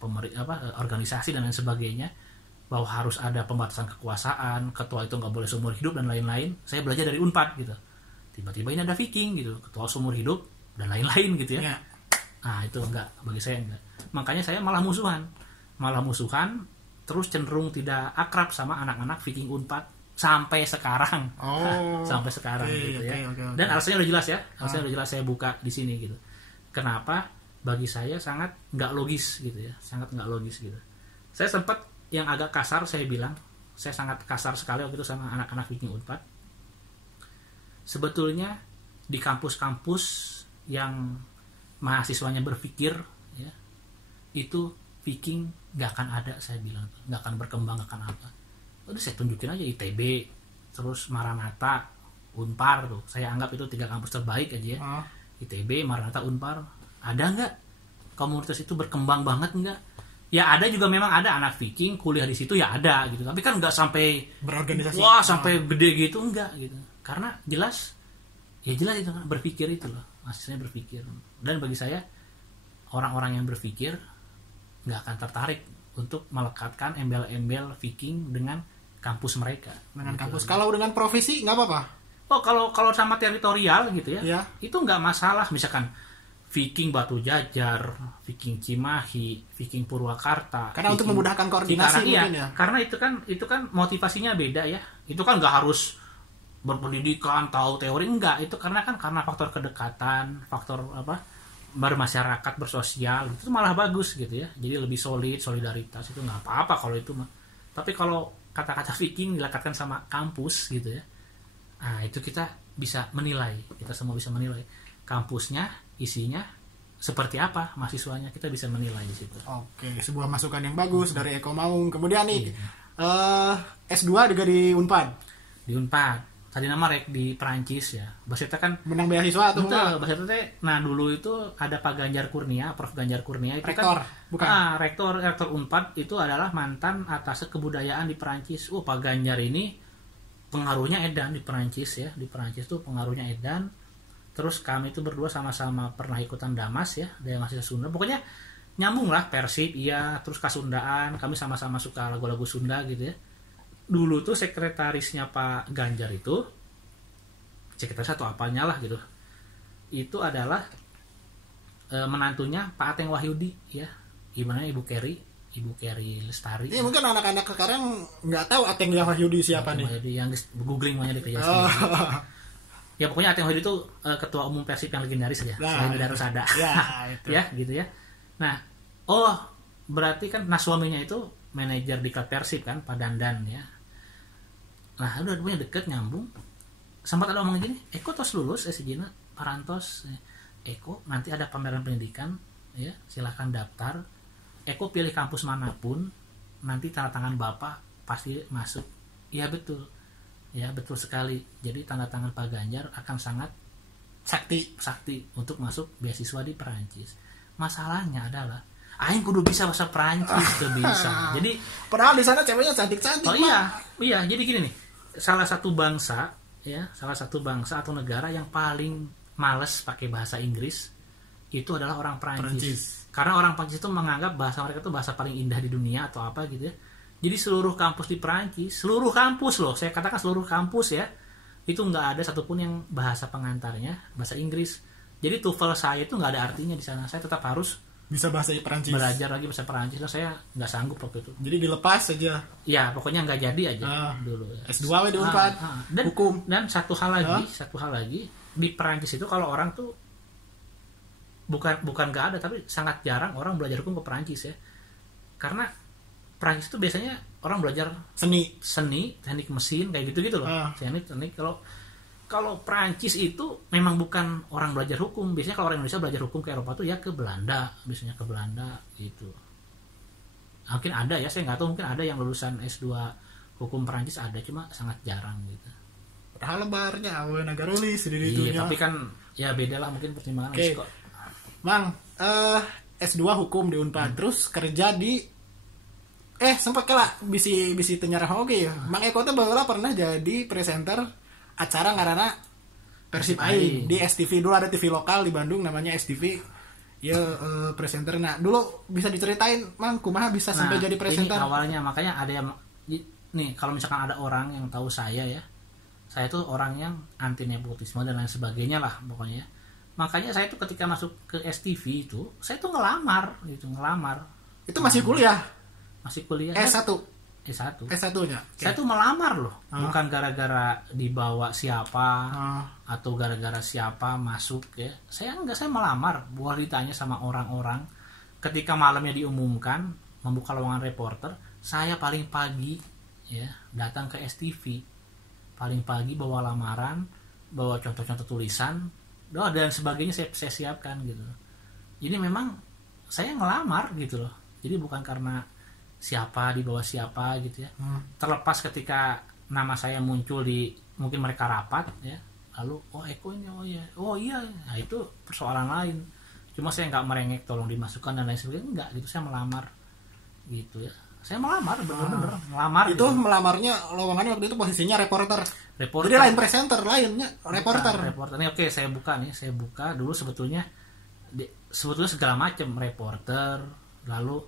organisasi dan lain sebagainya, bahwa harus ada pembatasan kekuasaan, ketua itu nggak boleh seumur hidup dan lain-lain. Saya belajar dari Unpad gitu. Tiba-tiba ini ada Viking gitu, ketua seumur hidup dan lain-lain gitu ya. Nah itu enggak, bagi saya enggak. Makanya saya malah musuhan, terus cenderung tidak akrab sama anak-anak Viking Unpad sampai sekarang. Sampai sekarang gitu ya. Okay. Dan alasannya udah jelas ya. Alasannya udah jelas saya buka di sini gitu. Kenapa? Bagi saya sangat nggak logis gitu ya. Sangat nggak logis gitu. Saya sempat yang agak kasar saya bilang, saya sangat kasar sekali waktu itu sama anak-anak Viking Unpad. Sebetulnya di kampus-kampus yang mahasiswanya berpikir ya, itu Viking nggak akan ada, saya bilang, nggak akan berkembang, nggak akan apa. Udah saya tunjukin aja ITB, terus Maranatha, Unpar tuh. Saya anggap itu 3 kampus terbaik aja ya. ITB, Maranatha, Unpar. Ada nggak komunitas itu berkembang banget nggak? Ya ada juga, memang ada anak Viking kuliah di situ ya ada gitu, tapi kan nggak sampai Berorganisasi. wah sampai gede gitu, enggak gitu, karena jelas itu kan berpikir itu loh, aslinya berpikir. Dan bagi saya orang-orang yang berpikir nggak akan tertarik untuk melekatkan embel-embel Viking dengan kampus mereka. Dengan gitu. kampus. Kalau dengan profesi nggak apa-apa. Oh kalau sama teritorial gitu ya, Ya. itu nggak masalah. Misalkan Viking Batu Jajar, Viking Cimahi, Viking Purwakarta. Karena untuk Viking memudahkan koordinasi Cikarang, mungkin ya. Karena itu kan motivasinya beda ya. Itu kan nggak harus berpendidikan, tahu teori, enggak. Itu karena faktor kedekatan, faktor bermasyarakat, bersosial, itu malah bagus gitu ya. Jadi lebih solidaritas, itu nggak apa-apa kalau itu mah. Tapi kalau kata-kata Viking dilekatkan sama kampus gitu ya, nah itu kita bisa menilai, kita semua bisa menilai kampusnya, isinya seperti apa, mahasiswanya, kita bisa menilai di situ. Oke, sebuah masukan yang bagus dari Eko Maung. Kemudian nih S2 juga di Unpad. Di Unpad tadi nama di Perancis ya. Basita kan Menang beasiswa atau betul, enggak? Basita teh. Nah dulu itu ada Pak Ganjar Kurnia, Prof Ganjar Kurnia itu Rektor, kan, bukan? rektor Unpad itu adalah mantan atas kebudayaan di Perancis. Pak Ganjar ini pengaruhnya edan di Perancis ya. Di Perancis tuh pengaruhnya edan. Terus kami itu berdua sama-sama pernah ikutan Damas ya, dari mahasiswa Sunda. Pokoknya nyambung lah, Persib iya, terus Kasundaan, kami sama-sama suka lagu-lagu Sunda gitu ya. Dulu tuh sekretarisnya Pak Ganjar itu, sekretaris atau apanya lah gitu, itu adalah menantunya Pak Ateng Wahyudi ya, gimana Ibu Kerry Lestari. Iya, mungkin anak-anak sekarang nggak tahu Ateng Wahyudi siapa nih. Wahyudi yang googling banyak di ya pokoknya Ateng Wahyudi itu ketua umum Persib yang legendaris aja, selain dari Rusada. Ya, itu. Ya gitu ya. Nah, berarti kan suaminya itu manajer di klub Persib kan, Pak Dandan ya. Nah, udah punya deket, nyambung. Sempat ada omong gini, Eko tos lulus SJina Parantos. Eko nanti ada pameran pendidikan ya, silahkan daftar. Eko pilih kampus manapun, nanti tanda tangan Bapak pasti masuk. Iya betul. Ya, betul sekali. Jadi tanda tangan Pak Ganjar akan sangat sakti untuk masuk beasiswa di Perancis. Masalahnya adalah aing kudu bisa bahasa Perancis tuh bisa. Jadi Padahal di sana ceweknya cantik-cantik. oh iya, jadi gini nih. Salah satu bangsa atau negara yang paling males pakai bahasa Inggris itu adalah orang Perancis. Karena orang Perancis itu menganggap bahasa mereka itu bahasa paling indah di dunia atau apa gitu ya. Jadi seluruh kampus di Perancis, seluruh kampus loh, saya katakan seluruh kampus ya, itu nggak ada satupun yang bahasa pengantarnya bahasa Inggris. Jadi TOEFL saya itu nggak ada artinya di sana. Saya tetap harus Bisa bahasa Perancis. belajar lagi bahasa Perancis. Lah saya nggak sanggup waktu itu. Jadi dilepas aja. Ya pokoknya nggak jadi aja dulu. Ya. S2 di Unpad. Dan Hukum. Dan satu hal lagi di Perancis itu kalau orang tuh bukan nggak ada, tapi sangat jarang orang belajar hukum ke Perancis ya. Karena Perancis itu biasanya orang belajar seni, teknik mesin kayak gitu loh. Teknik kalau Perancis itu memang bukan orang belajar hukum. Biasanya kalau orang Indonesia belajar hukum ke Eropa tuh ya ke Belanda, biasanya ke Belanda gitu. Mungkin ada ya, saya nggak tahu, mungkin ada yang lulusan S2 hukum Perancis ada, cuma sangat jarang gitu. Padahal lebarnya negara nulis di Iya, tapi kan ya beda lah mungkin pertimbangan. Oke. Mang, S2 hukum di Unpad, terus kerja di sempat kala bisi tenyarah oke ya. Mang Eko tuh baheula pernah jadi presenter acara ngaranna Persib Aing di STV. Dulu ada TV lokal di Bandung namanya STV. Ya presenter. Nah, dulu bisa diceritain Mang kumaha bisa sampai jadi presenter? Ini awalnya makanya ada yang nih, kalau misalkan ada orang yang tahu saya ya. Saya tuh orang yang anti nepotisme dan lain sebagainya lah pokoknya. Makanya saya tuh ketika masuk ke STV itu, saya tuh ngelamar. Itu masih kuliah? Masih kuliah. S1. S1-nya. Okay. Saya tuh melamar loh, bukan gara-gara dibawa siapa atau gara-gara siapa masuk ya. Saya melamar. Boleh ditanya sama orang-orang. Ketika malamnya diumumkan membuka lowongan reporter, saya paling pagi ya datang ke STV. Paling pagi bawa lamaran, bawa contoh-contoh tulisan, dan sebagainya saya siapkan gitu. Jadi memang saya ngelamar gitu loh. Jadi bukan karena siapa di bawah siapa gitu ya. Terlepas ketika nama saya muncul di mungkin mereka rapat ya, lalu Eko ini iya, nah itu persoalan lain. Cuma saya nggak merengek tolong dimasukkan dan lain sebagainya, enggak gitu. Saya melamar gitu ya. Saya melamar, bener-bener melamar. Itu gitu. melamarnya lowongannya waktu itu posisinya reporter. Reporter. Jadi lain presenter, lainnya reporter. Reporter ini oke, saya buka dulu sebetulnya segala macam reporter, lalu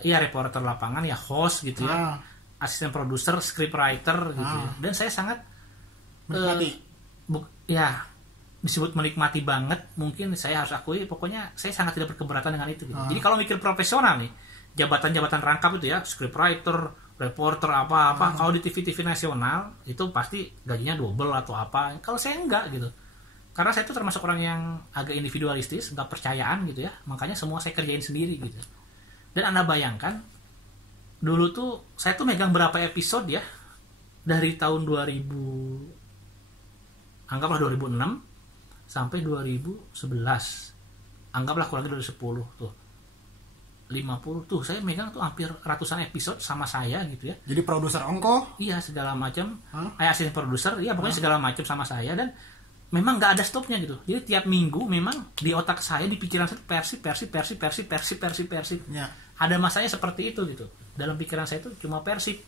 reporter lapangan ya, host gitu ya. Asisten produser, scriptwriter gitu ya. Dan saya sangat menikmati. Disebut menikmati banget, mungkin saya harus akui, pokoknya saya sangat tidak berkeberatan dengan itu gitu. Jadi kalau mikir profesional nih, jabatan-jabatan rangkap itu ya, scriptwriter, reporter apa-apa, kalau di TV-TV nasional itu pasti gajinya double atau apa. Kalau saya enggak gitu. Karena saya itu termasuk orang yang agak individualistis, enggak percayaan gitu ya. Makanya semua saya kerjain sendiri gitu. Dan Anda bayangkan dulu tuh saya tuh megang berapa episode ya, dari tahun 2000, anggaplah 2006 sampai 2011, anggaplah kurang lebih 2010 tuh 50 tuh saya megang tuh hampir ratusan episode sama saya gitu ya. Jadi produser ongko? Iya, segala macam. Asisten produser, iya pokoknya segala macam sama saya, dan memang nggak ada stopnya gitu. Jadi tiap minggu memang di otak saya, di pikiran saya Persib. Ya. Ada masanya seperti itu gitu. Dalam pikiran saya itu cuma Persib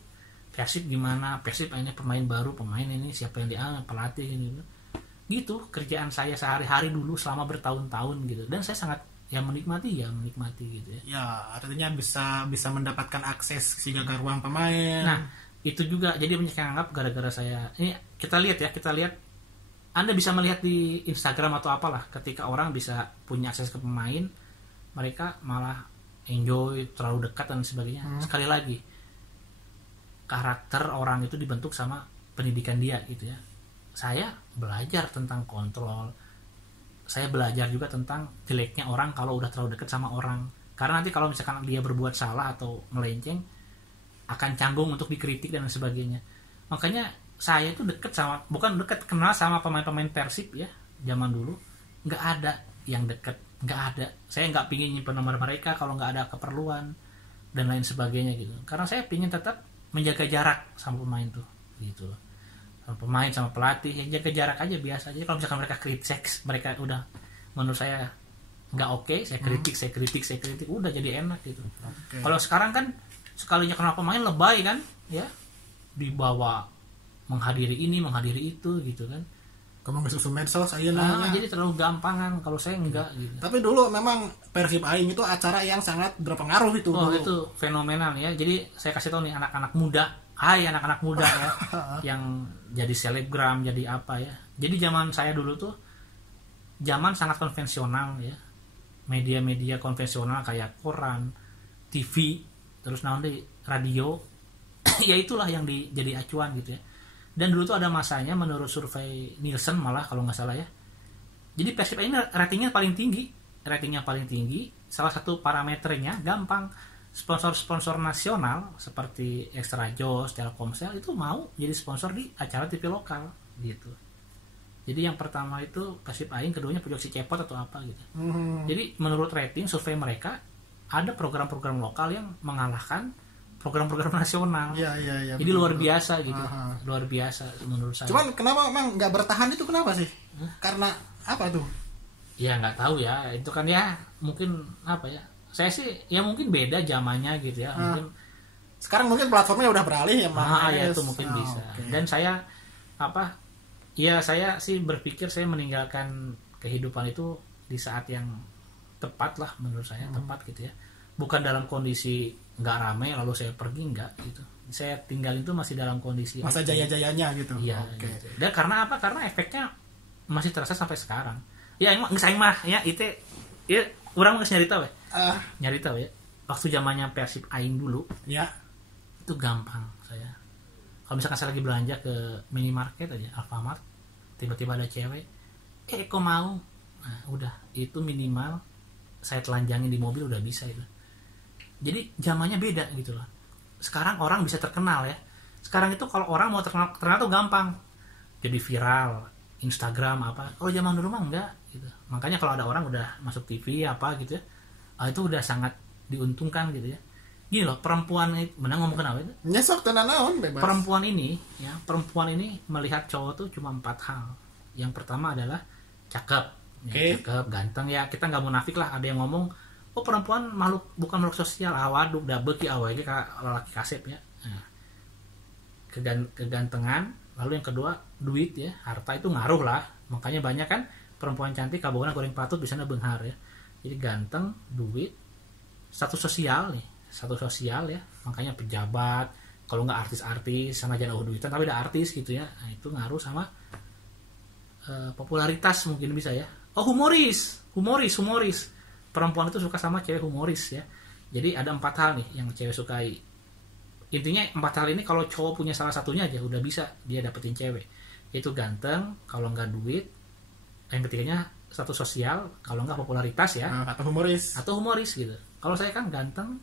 gimana, Persib ini pemain baru, pemain ini siapa yang diambil, pelatih ini gitu. Kerjaan saya sehari-hari dulu selama bertahun-tahun gitu, dan saya sangat menikmati gitu ya. Ya, artinya bisa mendapatkan akses ke ruang pemain. Nah, itu juga jadi banyak yang anggap gara-gara saya. Ini kita lihat Anda bisa melihat di Instagram atau apalah, ketika orang bisa punya akses ke pemain, mereka malah enjoy, terlalu dekat dan sebagainya. Sekali lagi, karakter orang itu dibentuk sama pendidikan dia gitu ya. Saya belajar tentang kontrol. Saya belajar juga tentang jeleknya orang kalau udah terlalu dekat sama orang. Karena nanti kalau misalkan dia berbuat salah atau melenceng, akan canggung untuk dikritik dan sebagainya. Makanya saya itu kenal sama pemain-pemain Persib ya, zaman dulu. Nggak ada yang dekat, nggak ada. Saya nggak pingin nyimpen nomor mereka kalau nggak ada keperluan dan lain sebagainya gitu. Karena saya pingin tetap menjaga jarak sama pemain tuh, gitu loh. Sama pemain sama pelatih, jaga jarak aja biasa aja. Kalau misalkan mereka kritik, mereka udah menurut saya nggak oke, saya kritik, udah jadi enak gitu. Okay. Kalau sekarang kan sekalinya kenal pemain lebay kan, ya dibawa menghadiri ini, menghadiri itu gitu kan. Kamu nggak susu medsos aja namanya. Jadi terlalu gampangan. Kalau saya enggak gitu. Tapi dulu memang Persib Aing itu acara yang sangat berpengaruh itu. Oh dulu. Itu fenomenal ya. Jadi saya kasih tahu nih anak-anak muda, anak-anak muda ya, yang jadi selebgram, jadi apa ya. Jadi zaman saya dulu tuh zaman sangat konvensional ya. Media-media konvensional kayak koran, TV, terus radio, ya itulah yang jadi acuan gitu ya. Dan dulu tuh ada masanya menurut survei Nielsen malah kalau nggak salah ya. Jadi Persib ini ratingnya paling tinggi. Salah satu parameternya gampang. Sponsor-sponsor nasional seperti Extra Jos, Telkomsel itu mau jadi sponsor di acara TV lokal gitu. Jadi yang pertama itu Persib Aing, keduanya Pojok Si Cepot atau apa gitu. Jadi menurut rating survei mereka ada program-program lokal yang mengalahkan program-program nasional. Iya. Jadi luar biasa gitu. Luar biasa menurut saya. Cuman kenapa emang nggak bertahan itu kenapa sih? Karena apa tuh? Ya nggak tahu ya. Itu kan ya mungkin apa ya. Saya sih ya mungkin beda zamannya gitu ya. Mungkin sekarang mungkin platformnya udah beralih ya, ya itu mungkin bisa. Okay. Dan saya saya sih berpikir saya meninggalkan kehidupan itu di saat yang tepat lah menurut saya, tepat gitu ya. Bukan dalam kondisi nggak ramai lalu saya pergi, nggak gitu. Saya tinggal itu masih dalam kondisi masa jaya-jayanya gitu. Iya. Okay. Gitu. Dan karena apa? Karena efeknya masih terasa sampai sekarang. Ya emang saya mah ya itu ya orang nggak nyari tahu ya. Nyari tahu ya. Waktu zamannya Persib Aing dulu. Ya. Itu gampang saya. Kalau misalkan saya lagi belanja ke minimarket aja, Alfamart, tiba-tiba ada cewek, kok mau? Nah, udah itu minimal saya telanjangin di mobil udah bisa itu. Jadi zamannya beda gitu loh. Sekarang orang bisa terkenal ya. Sekarang itu kalau orang mau terkenal tuh gampang. Jadi viral, Instagram apa. Kalau zaman dulu mah enggak gitu. Makanya kalau ada orang udah masuk TV apa gitu ya, itu udah sangat diuntungkan gitu ya. Gini loh, perempuan ini, menang ngomong kenapa itu? Nyesok tenan naon bebas. Perempuan ini melihat cowok tuh cuma 4 hal. Yang pertama adalah cakep. Ya, cakep, ganteng ya. Kita nggak munafik lah. Ada yang ngomong, oh perempuan bukan makhluk sosial, waduh udah beki awalnya laki kasep ya. Nah, kegantengan, lalu yang kedua duit ya, harta itu ngaruh lah, makanya banyak kan perempuan cantik kabogohan goreng patut bisa beunghar ya. Jadi ganteng, duit, status sosial ya, makanya pejabat, kalau nggak artis-artis sama jangan duitan tapi ada artis gitu ya. Nah, itu ngaruh sama popularitas mungkin bisa ya. Oh, humoris. Perempuan itu suka sama cewek humoris ya. Jadi ada 4 hal nih yang cewek sukai. Intinya 4 hal ini kalau cowok punya salah satunya aja udah bisa dia dapetin cewek. Itu ganteng, kalau nggak duit. Yang ketiganya status sosial, kalau nggak popularitas ya. Atau humoris gitu. Kalau saya kan ganteng,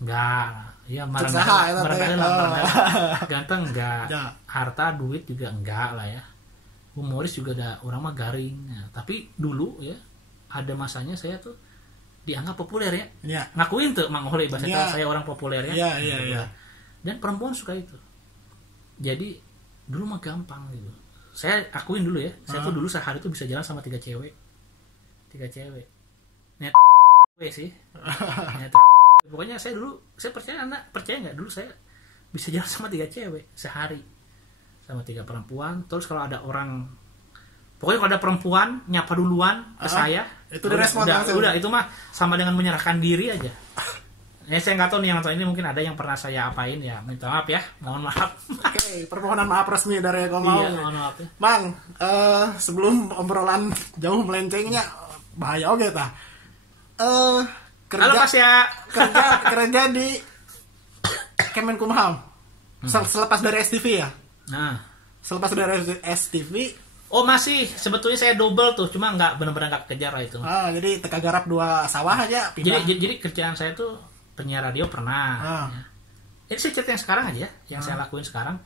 enggak. Ya marah. Ganteng enggak. Harta, duit juga enggak lah ya. Humoris juga ada orang mah garing. Nah, tapi dulu ya ada masanya saya tuh dianggap populer ya. Ya. Ngakuin tuh Mang Oleh bahasa saya orang populer ya. Iya. Dan perempuan suka itu. Jadi dulu mah gampang gitu. Saya akuin dulu ya. Saya tuh dulu sehari tuh bisa jalan sama 3 cewek. Net sih. Pokoknya saya percaya nggak dulu saya bisa jalan sama 3 cewek sehari. Sama 3 perempuan. Terus kalau ada orang, pokoknya kalau ada perempuan nyapa duluan ke saya, itu udah itu mah sama dengan menyerahkan diri aja. Ya saya nggak tahu nih yang ini mungkin ada yang pernah saya apain ya, minta maaf ya, mohon maaf. Oke, permohonan maaf resmi dari Eko Mau. Iya, mohon maaf ya. Mang, sebelum obrolan jauh melencengnya bahaya oke tah. Halo Mas ya. kerja di Kemenkumham. Selepas dari STV ya. Nah, selepas dari STV. Oh masih, sebetulnya saya double tuh, cuma nggak benar-benar nggak kejar lah itu. Jadi teka garap 2 sawah aja. Pindah. Jadi kerjaan saya tuh penyiar radio pernah. Ini saya cerita yang sekarang aja, yang saya lakuin sekarang.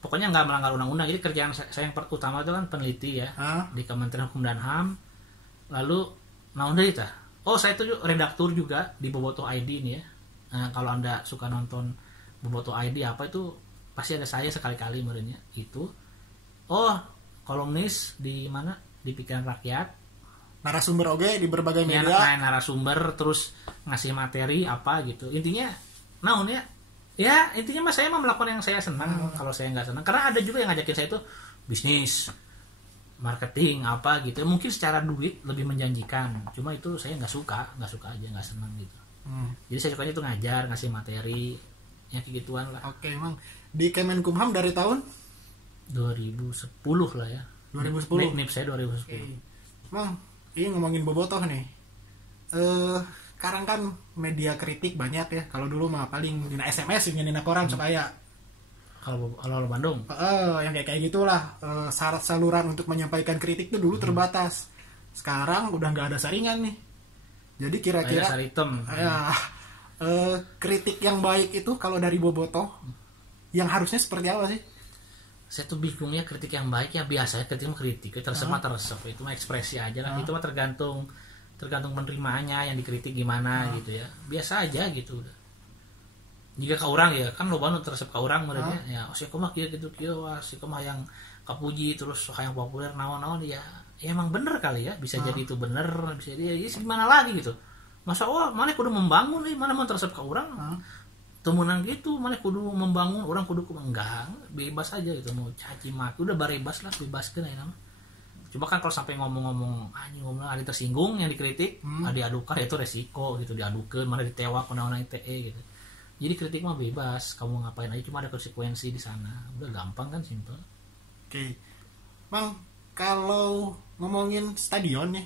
Pokoknya nggak melanggar undang-undang. Jadi kerjaan saya yang utama itu kan peneliti ya di Kementerian Hukum dan HAM. Lalu, saya tuh redaktur juga di Bobotoh ID ini ya. Nah, kalau Anda suka nonton Bobotoh ID apa itu pasti ada saya sekali-kali muridnya itu. Kolumnis di mana? Di Pikiran Rakyat. Narasumber oge di berbagai media. Narasumber terus ngasih materi apa gitu. Intinya ya intinya saya mah melakukan yang saya senang. Kalau saya nggak senang, karena ada juga yang ngajakin saya itu bisnis, marketing apa gitu. Mungkin secara duit lebih menjanjikan. Cuma itu saya nggak suka aja, nggak senang gitu. Jadi saya sukanya itu ngajar, ngasih materi, ya kayak gituan lah. Oke, emang di Kemenkumham dari tahun 2010 lah ya. 2010. NIP saya 2010. Okay. Mang, ini ngomongin Bobotoh nih. Sekarang kan media kritik banyak ya. Kalau dulu mah paling dina SMS dina koran supaya kalau Bandung. Yang kayak gitulah. Saluran untuk menyampaikan kritik itu dulu terbatas. Sekarang udah nggak ada saringan nih. Jadi kira-kira kritik yang baik itu kalau dari Bobotoh yang harusnya seperti apa sih? Saya tuh bingungnya kritik yang baik ya biasanya kritik tersep itu mah ekspresi aja lah. Itu mah tergantung penerimaannya yang dikritik gimana gitu ya, biasa aja gitu udah. Jika ke orang ya kan lo banget tersep ke orang mereka ya si mah gitu wah si mah yang kapuji terus yang populer naon ya emang bener kali ya, bisa jadi itu bener, bisa jadi ya gimana lagi gitu. Masa mana kudu membangun nih, mana mau tersep ke orang temunan gitu, mana kudu membangun orang kudu enggak, bebas aja gitu, mau caci maki udah bebas lah, bebaskan aja nama. Cuma kan kalau sampai ngomong ada tersinggung yang dikritik, diadukan itu resiko gitu, diadukan mana ditewak undang-undang ITE gitu. Jadi kritik mah bebas, kamu ngapain aja, cuma ada konsekuensi di sana. Udah gampang kan, simple. Oke. Bang, kalau ngomongin stadion nih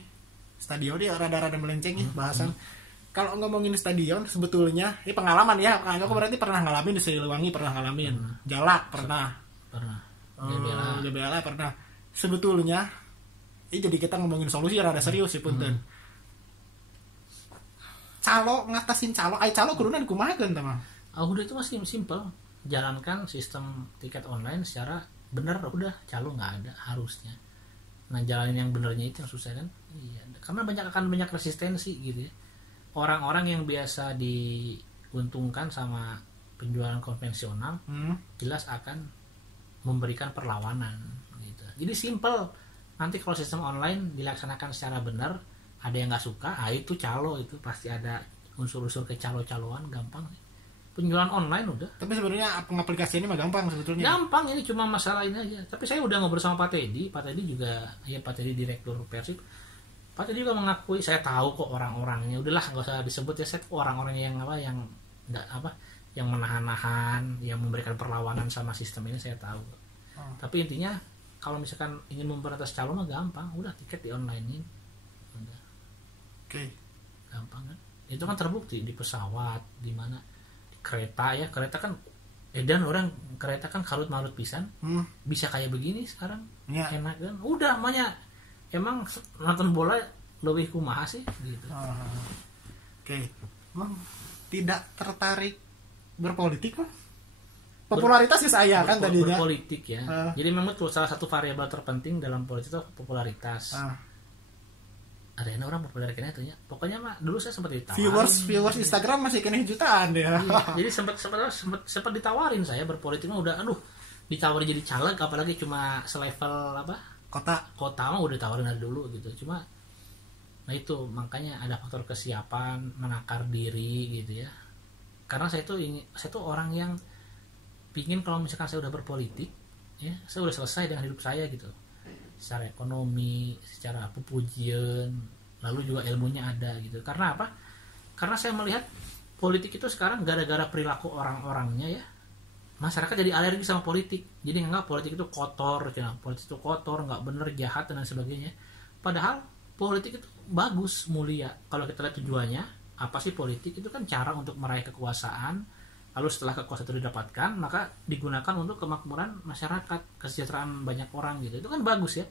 ya rada-rada melenceng ya bahasan. Kalau ngomongin stadion sebetulnya ini pengalaman ya, aku berarti pernah ngalamin di Siliwangi, pernah ngalamin Jalak pernah GBLA pernah. Sebetulnya ini jadi kita ngomongin solusi rada serius sih punten. Calo ngatasin calo kudunan kumahakeun tah mah. Udah itu masih simple. Jalankan sistem tiket online secara benar, udah calo nggak ada harusnya. Nah, jalanin yang benernya itu yang susah kan? Iya, karena banyak resistensi gitu ya. Orang-orang yang biasa diuntungkan sama penjualan konvensional jelas akan memberikan perlawanan gitu. Jadi simple. Nanti kalau sistem online dilaksanakan secara benar, ada yang nggak suka, itu calo, itu pasti ada unsur-unsur kecalo-caloan, gampang. Penjualan online udah. Tapi sebenarnya aplikasi ini mah gampang sebetulnya. Gampang, ini cuma masalah ini aja. Tapi saya udah ngobrol sama Pak Teddy juga, ya Pak Teddy direktur Persib. Pak Teddy juga mengakui, saya tahu kok orang-orangnya. Udahlah nggak usah disebut ya, saya orang-orang yang yang nggak yang menahan-nahan, yang memberikan perlawanan sama sistem ini saya tahu. Tapi intinya kalau misalkan ingin memberantas calo mah gampang, udah tiket di online-in. Udah. Oke. Gampang kan? Itu kan terbukti di pesawat, di mana di kereta ya, kereta kan dan orang kereta kan karut-marut pisan. Bisa kayak begini sekarang. Ya. Enak kan? Udah banyak. Emang nonton bola lebih kumaha sih gitu. Oke. Emang tidak tertarik berpolitik mah? Popularitas saya kan tadinya. Berpolitik ya. Jadi memang tuh salah satu variabel terpenting dalam politik itu popularitas. Ada yang orang populer kayaknya tuh ya. Pokoknya mah dulu saya sempat ditawarin. Viewers Instagram masih kena jutaan ya. Iya, jadi sempat ditawarin saya berpolitik mah udah ditawarin jadi caleg, apalagi cuma selevel kota mah udah ditawarin dari dulu gitu. Cuma nah itu makanya ada faktor kesiapan, menakar diri gitu ya. Karena saya tuh orang yang pingin kalau misalkan saya udah berpolitik ya, saya udah selesai dengan hidup saya gitu. Secara ekonomi, secara pujian, lalu juga ilmunya ada gitu. Karena apa? Karena saya melihat politik itu sekarang gara-gara perilaku orang-orangnya ya, masyarakat jadi alergi sama politik. Jadi nganggap politik itu kotor, politik itu kotor, nggak bener, jahat dan sebagainya. Padahal politik itu bagus, mulia. Kalau kita lihat tujuannya, apa sih politik? Itu kan cara untuk meraih kekuasaan. Lalu setelah kekuasaan itu didapatkan, maka digunakan untuk kemakmuran masyarakat, kesejahteraan banyak orang gitu. Itu kan bagus ya.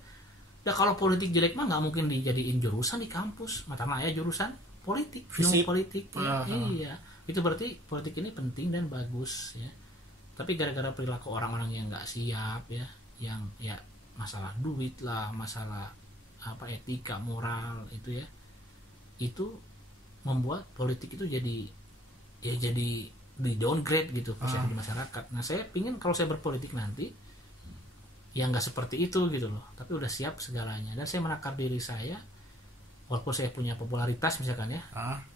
Nah kalau politik jelek mah nggak mungkin dijadiin jurusan di kampus. Mata maya jurusan politik, ilmu politik. Ya, iya. Itu berarti politik ini penting dan bagus ya. Tapi gara-gara perilaku orang-orang yang nggak siap ya, yang ya masalah duit lah, masalah etika, moral itu ya, itu membuat politik itu jadi di downgrade gitu persepsi di masyarakat. Nah saya pingin kalau saya berpolitik nanti ya nggak seperti itu gitu loh, tapi udah siap segalanya. Dan saya menakar diri saya, walaupun saya punya popularitas misalkan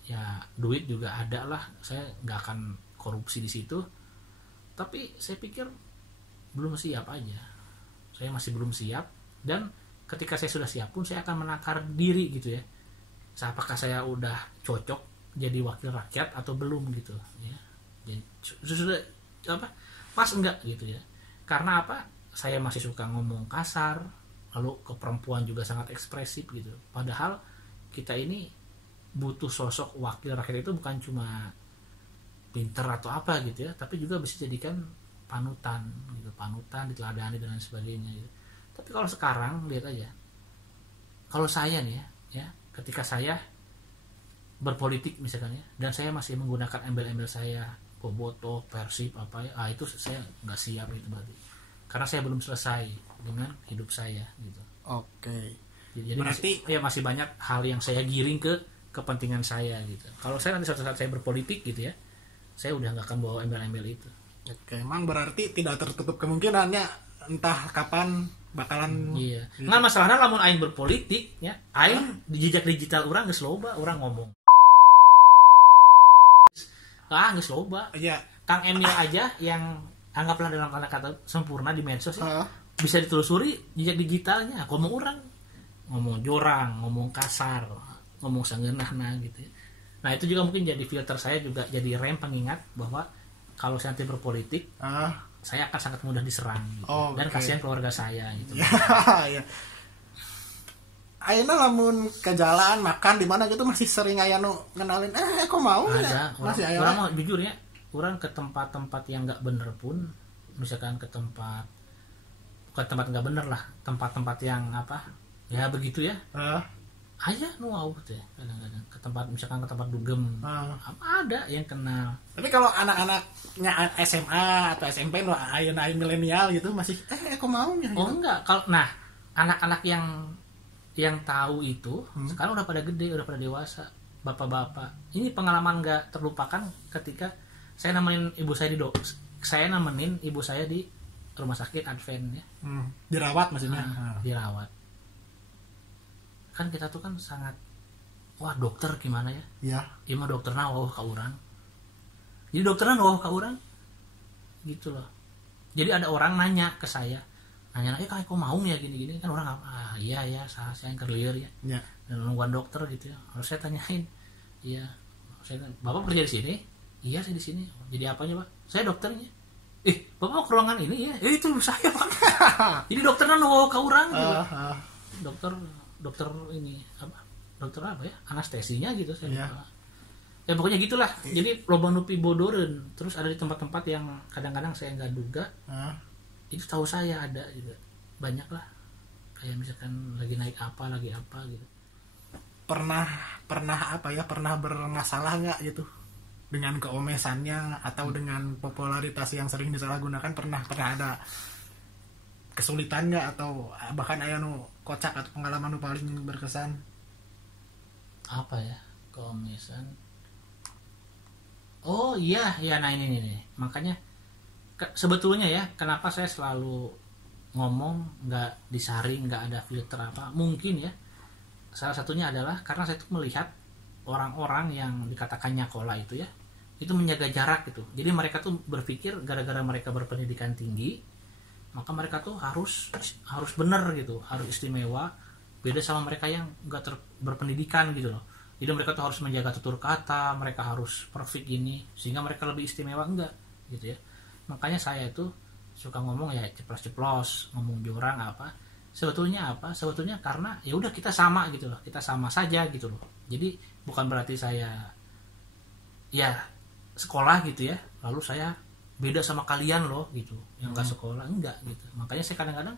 ya duit juga ada lah, saya nggak akan korupsi di situ. Tapi saya pikir belum siap aja, saya masih belum siap. Dan ketika saya sudah siap pun saya akan menakar diri gitu ya, apakah saya udah cocok jadi wakil rakyat atau belum gitu ya. Sudah pas enggak gitu ya. Karena apa? Saya masih suka ngomong kasar, lalu ke perempuan juga sangat ekspresif gitu. Padahal kita ini butuh sosok wakil rakyat itu bukan cuma pinter atau apa gitu ya, tapi juga bisa jadikan panutan gitu, panutan, diteladani dan lain sebagainya gitu. Tapi kalau sekarang lihat aja, kalau saya nih ya, ketika saya berpolitik misalkan ya, dan saya masih menggunakan embel-embel saya, Bobotoh, Persib itu saya nggak siap itu berarti. Karena saya belum selesai dengan hidup saya gitu. Oke. Jadi berarti masih banyak hal yang saya giring ke kepentingan saya gitu. Kalau saya nanti suatu saat saya berpolitik gitu ya, saya udah nggak akan bawa embel-embel itu. Oke, emang berarti tidak tertutup kemungkinannya entah kapan bakalan. Iya. Nggak masalahnya lamun aing berpolitik ya, aing di jejak digital orang geus loba, orang ngomong. Geus loba. Iya. Kang Emil aja yang anggaplah dalam tanda kata sempurna di medsos ya, bisa ditelusuri jejak digitalnya. Ngomong orang, ngomong jorang, ngomong kasar, ngomong sangeunahna gitu ya. Nah itu juga mungkin jadi filter saya, juga jadi rem pengingat bahwa kalau saya nanti berpolitik, saya akan sangat mudah diserang gitu. Dan kasihan keluarga saya gitu. Iya. Ayeuna lamun ke jalan makan di mana gitu masih sering aya nu ngenalin kok mau ada, ya? Masih aya. Orang mau jujur ya, orang ke tempat-tempat yang nggak bener pun, misalkan ke tempat bukan tempat nggak bener lah, tempat-tempat yang ya begitu ya. Aja nu teh kadang-kadang ke tempat, misalkan ke tempat dugem, ada yang kenal. Tapi kalau anak-anaknya SMA atau SMP lo ayeuna milenial gitu masih kok mau ya? Oh enggak, kalau anak-anak yang tahu itu sekarang udah pada gede, udah pada dewasa, bapak-bapak. Ini pengalaman nggak terlupakan ketika saya nemenin ibu saya di rumah sakit Advent ya. Dirawat maksudnya. Dirawat. Kan kita tuh kan sangat wah dokter gimana ya? Iya. Iya mah dokterna wah ka urang. Jadi dokterna wah ka urang. Gitu loh. Jadi ada orang nanya ke saya, nanya, kayak kok mau ya gini-gini kan orang iya saya yang kerlieur ya. Iya. Dan nungguan dokter gitu ya. Harus saya tanyain. Iya. Bapak kerja di sini? Iya saya di sini. Jadi apanya Pak? Saya dokternya. Bapak mau ke ruangan ini ya? Itu saya Pak. Jadi dokternya nunggu ke orang gitu. Dokter ini apa? Dokter apa ya? Anestesinya gitu saya lupa. Ya pokoknya gitulah. Jadi loba nu pibodoreun. Terus ada di tempat-tempat yang kadang-kadang saya nggak duga. Itu tahu saya ada juga. Banyak lah. Kayak misalkan lagi naik apa gitu. Pernah apa ya? Pernah bermasalah nggak gitu dengan keomesannya atau dengan popularitas yang sering disalahgunakan? Pernah ada kesulitan nggak atau bahkan aya nu kocak atau pengalaman nu paling berkesan? Apa ya? Keomesan. Oh iya nah ini nih. Makanya sebetulnya ya kenapa saya selalu ngomong nggak disaring, nggak ada filter apa? Mungkin ya salah satunya adalah karena saya tuh melihat orang-orang yang dikatakan nyakola itu ya, itu menjaga jarak gitu. Jadi mereka tuh berpikir gara-gara mereka berpendidikan tinggi, maka mereka tuh harus benar gitu, harus istimewa, beda sama mereka yang nggak berpendidikan gitu loh. Jadi mereka tuh harus menjaga tutur kata, mereka harus perfect gini, sehingga mereka lebih istimewa, enggak gitu ya. Makanya saya itu suka ngomong ya ceplos-ceplos, ngomong jurang apa. Sebetulnya karena ya udah kita sama gitu loh, kita sama saja gitu loh. Jadi bukan berarti saya ya sekolah gitu ya lalu saya beda sama kalian loh gitu yang nggak sekolah, enggak gitu. Makanya saya kadang-kadang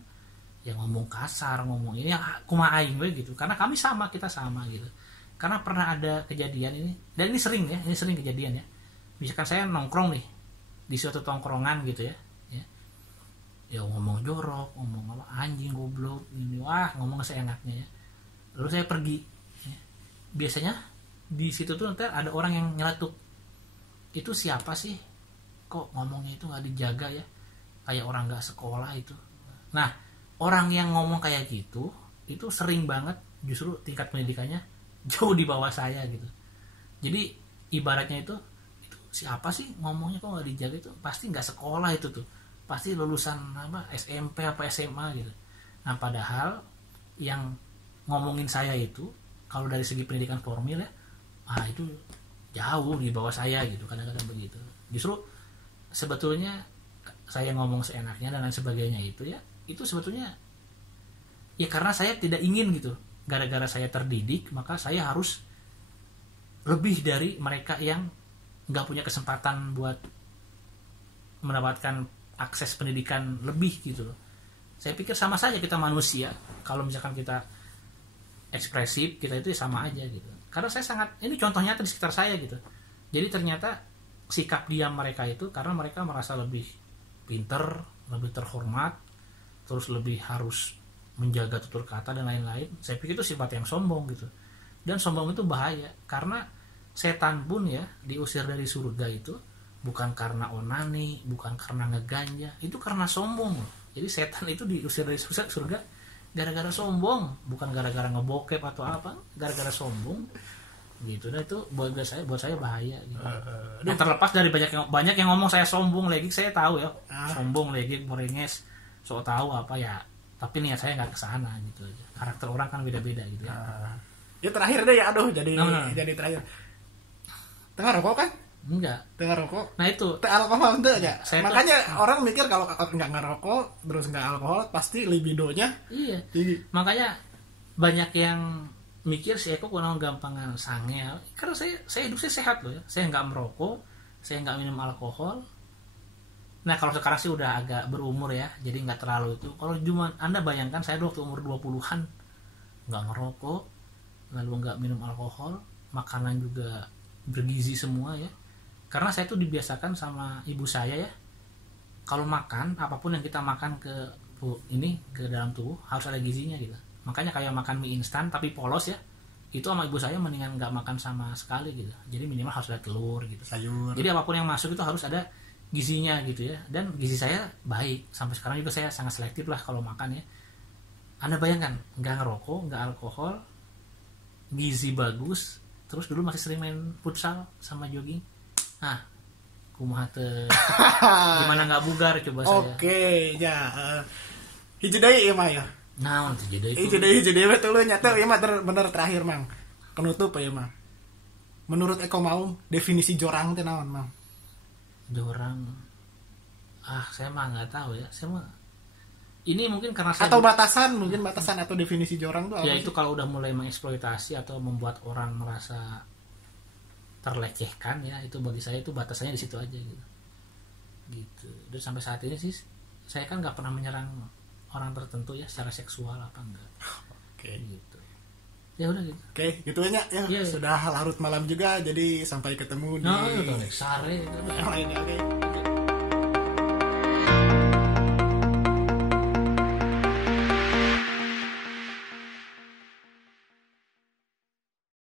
ya ngomong kasar, ngomong ini ya kumaha aing we gitu, karena kami sama, kita sama gitu. Karena pernah ada kejadian ini, dan ini sering kejadian ya. Misalkan saya nongkrong nih di suatu tongkrongan gitu ya ngomong jorok, ngomong apa anjing, goblok ini, wah ngomong seenaknya ya. Lalu saya pergi ya. Biasanya di situ tuh nanti ada orang yang nyeletuk, itu siapa sih kok ngomongnya itu nggak dijaga ya, kayak orang nggak sekolah itu. Nah orang yang ngomong kayak gitu itu sering banget justru tingkat pendidikannya jauh di bawah saya gitu. Jadi ibaratnya itu siapa sih ngomongnya kok nggak dijaga, itu pasti nggak sekolah itu tuh, pasti lulusan apa SMP apa SMA gitu. Nah padahal yang ngomongin saya itu kalau dari segi pendidikan formal ya itu jauh di bawah saya gitu, kadang-kadang begitu. Justru sebetulnya saya ngomong seenaknya dan lain sebagainya itu ya, itu sebetulnya ya karena saya tidak ingin gitu, gara-gara saya terdidik maka saya harus lebih dari mereka yang nggak punya kesempatan buat mendapatkan akses pendidikan lebih gitu loh. Saya pikir sama saja kita manusia, kalau misalkan kita ekspresif kita itu sama aja gitu. Karena saya sangat, ini contohnya di sekitar saya gitu. Jadi ternyata sikap diam mereka itu karena mereka merasa lebih pinter, lebih terhormat, terus lebih harus menjaga tutur kata dan lain-lain. Saya pikir itu sifat yang sombong gitu. Dan sombong itu bahaya, karena setan pun ya diusir dari surga itu bukan karena onani, bukan karena ngeganja, itu karena sombong loh. Jadi setan itu diusir dari surga gara-gara sombong, bukan gara-gara ngebokep atau apa, gara-gara sombong gitu. Dan itu buat saya bahaya gitu. Nah, terlepas dari banyak yang ngomong saya sombong lagi, saya tahu ya sombong lagi, morenges, so tahu apa ya, tapi niat saya nggak kesana gitu aja. Karakter orang kan beda-beda gitu ya. Ya terakhir deh ya, jadi terakhir. Tengah rokok kan? Enggak. Tengah rokok. Nah itu. Teh alkohol itu aja. Makanya tuh, orang mikir kalau nggak ngerokok terus nggak alkohol pasti libidonya. Iya. Tinggi. Makanya banyak yang mikir si Eko kurang gampangan sangel. Karena saya hidup saya sehat loh ya. Saya nggak merokok, saya nggak minum alkohol. Nah kalau sekarang sih udah agak berumur ya, jadi nggak terlalu itu. Kalau cuma Anda bayangkan saya waktu umur 20-an nggak ngerokok, lalu nggak minum alkohol, makanan juga bergizi semua ya. Karena saya tuh dibiasakan sama ibu saya ya, kalau makan apapun yang kita makan ke dalam tubuh harus ada gizinya gitu. Makanya kayak makan mie instan tapi polos ya, itu sama ibu saya mendingan nggak makan sama sekali gitu. Jadi minimal harus ada telur gitu, sayur. Jadi apapun yang masuk itu harus ada gizinya gitu ya. Dan gizi saya baik sampai sekarang juga, saya sangat selektif lah kalau makan ya. Anda bayangkan nggak ngerokok, nggak alkohol, gizi bagus, terus dulu masih sering main futsal sama jogging. Nah, kumaha teh gimana nggak bugar coba saya. Oke, ya. Hiji deui ieu mah ya. Nah, itu jadi Hiji deui betul nya teh ieu mah bener terakhir Mang. Penutup ya Mang. Menurut Eko Maung, definisi jorang teh naon Mang? jorang. Saya mah nggak tahu ya. Saya mah ini mungkin karena saya Atau batasan, mungkin batasan atau definisi jorang tuh apa ya sih? itu kalau udah mulai mengeksploitasi atau membuat orang merasa terlecehkan ya, itu bagi saya itu batasannya di situ aja gitu. Dan sampai saat ini sih saya kan nggak pernah menyerang orang tertentu ya secara seksual apa enggak. Oke. Gitu ya udah gitu. Oke, gitu aja ya. Iya. Sudah larut malam juga, jadi sampai ketemu di Nah, itu sare yang lainnya. Oke.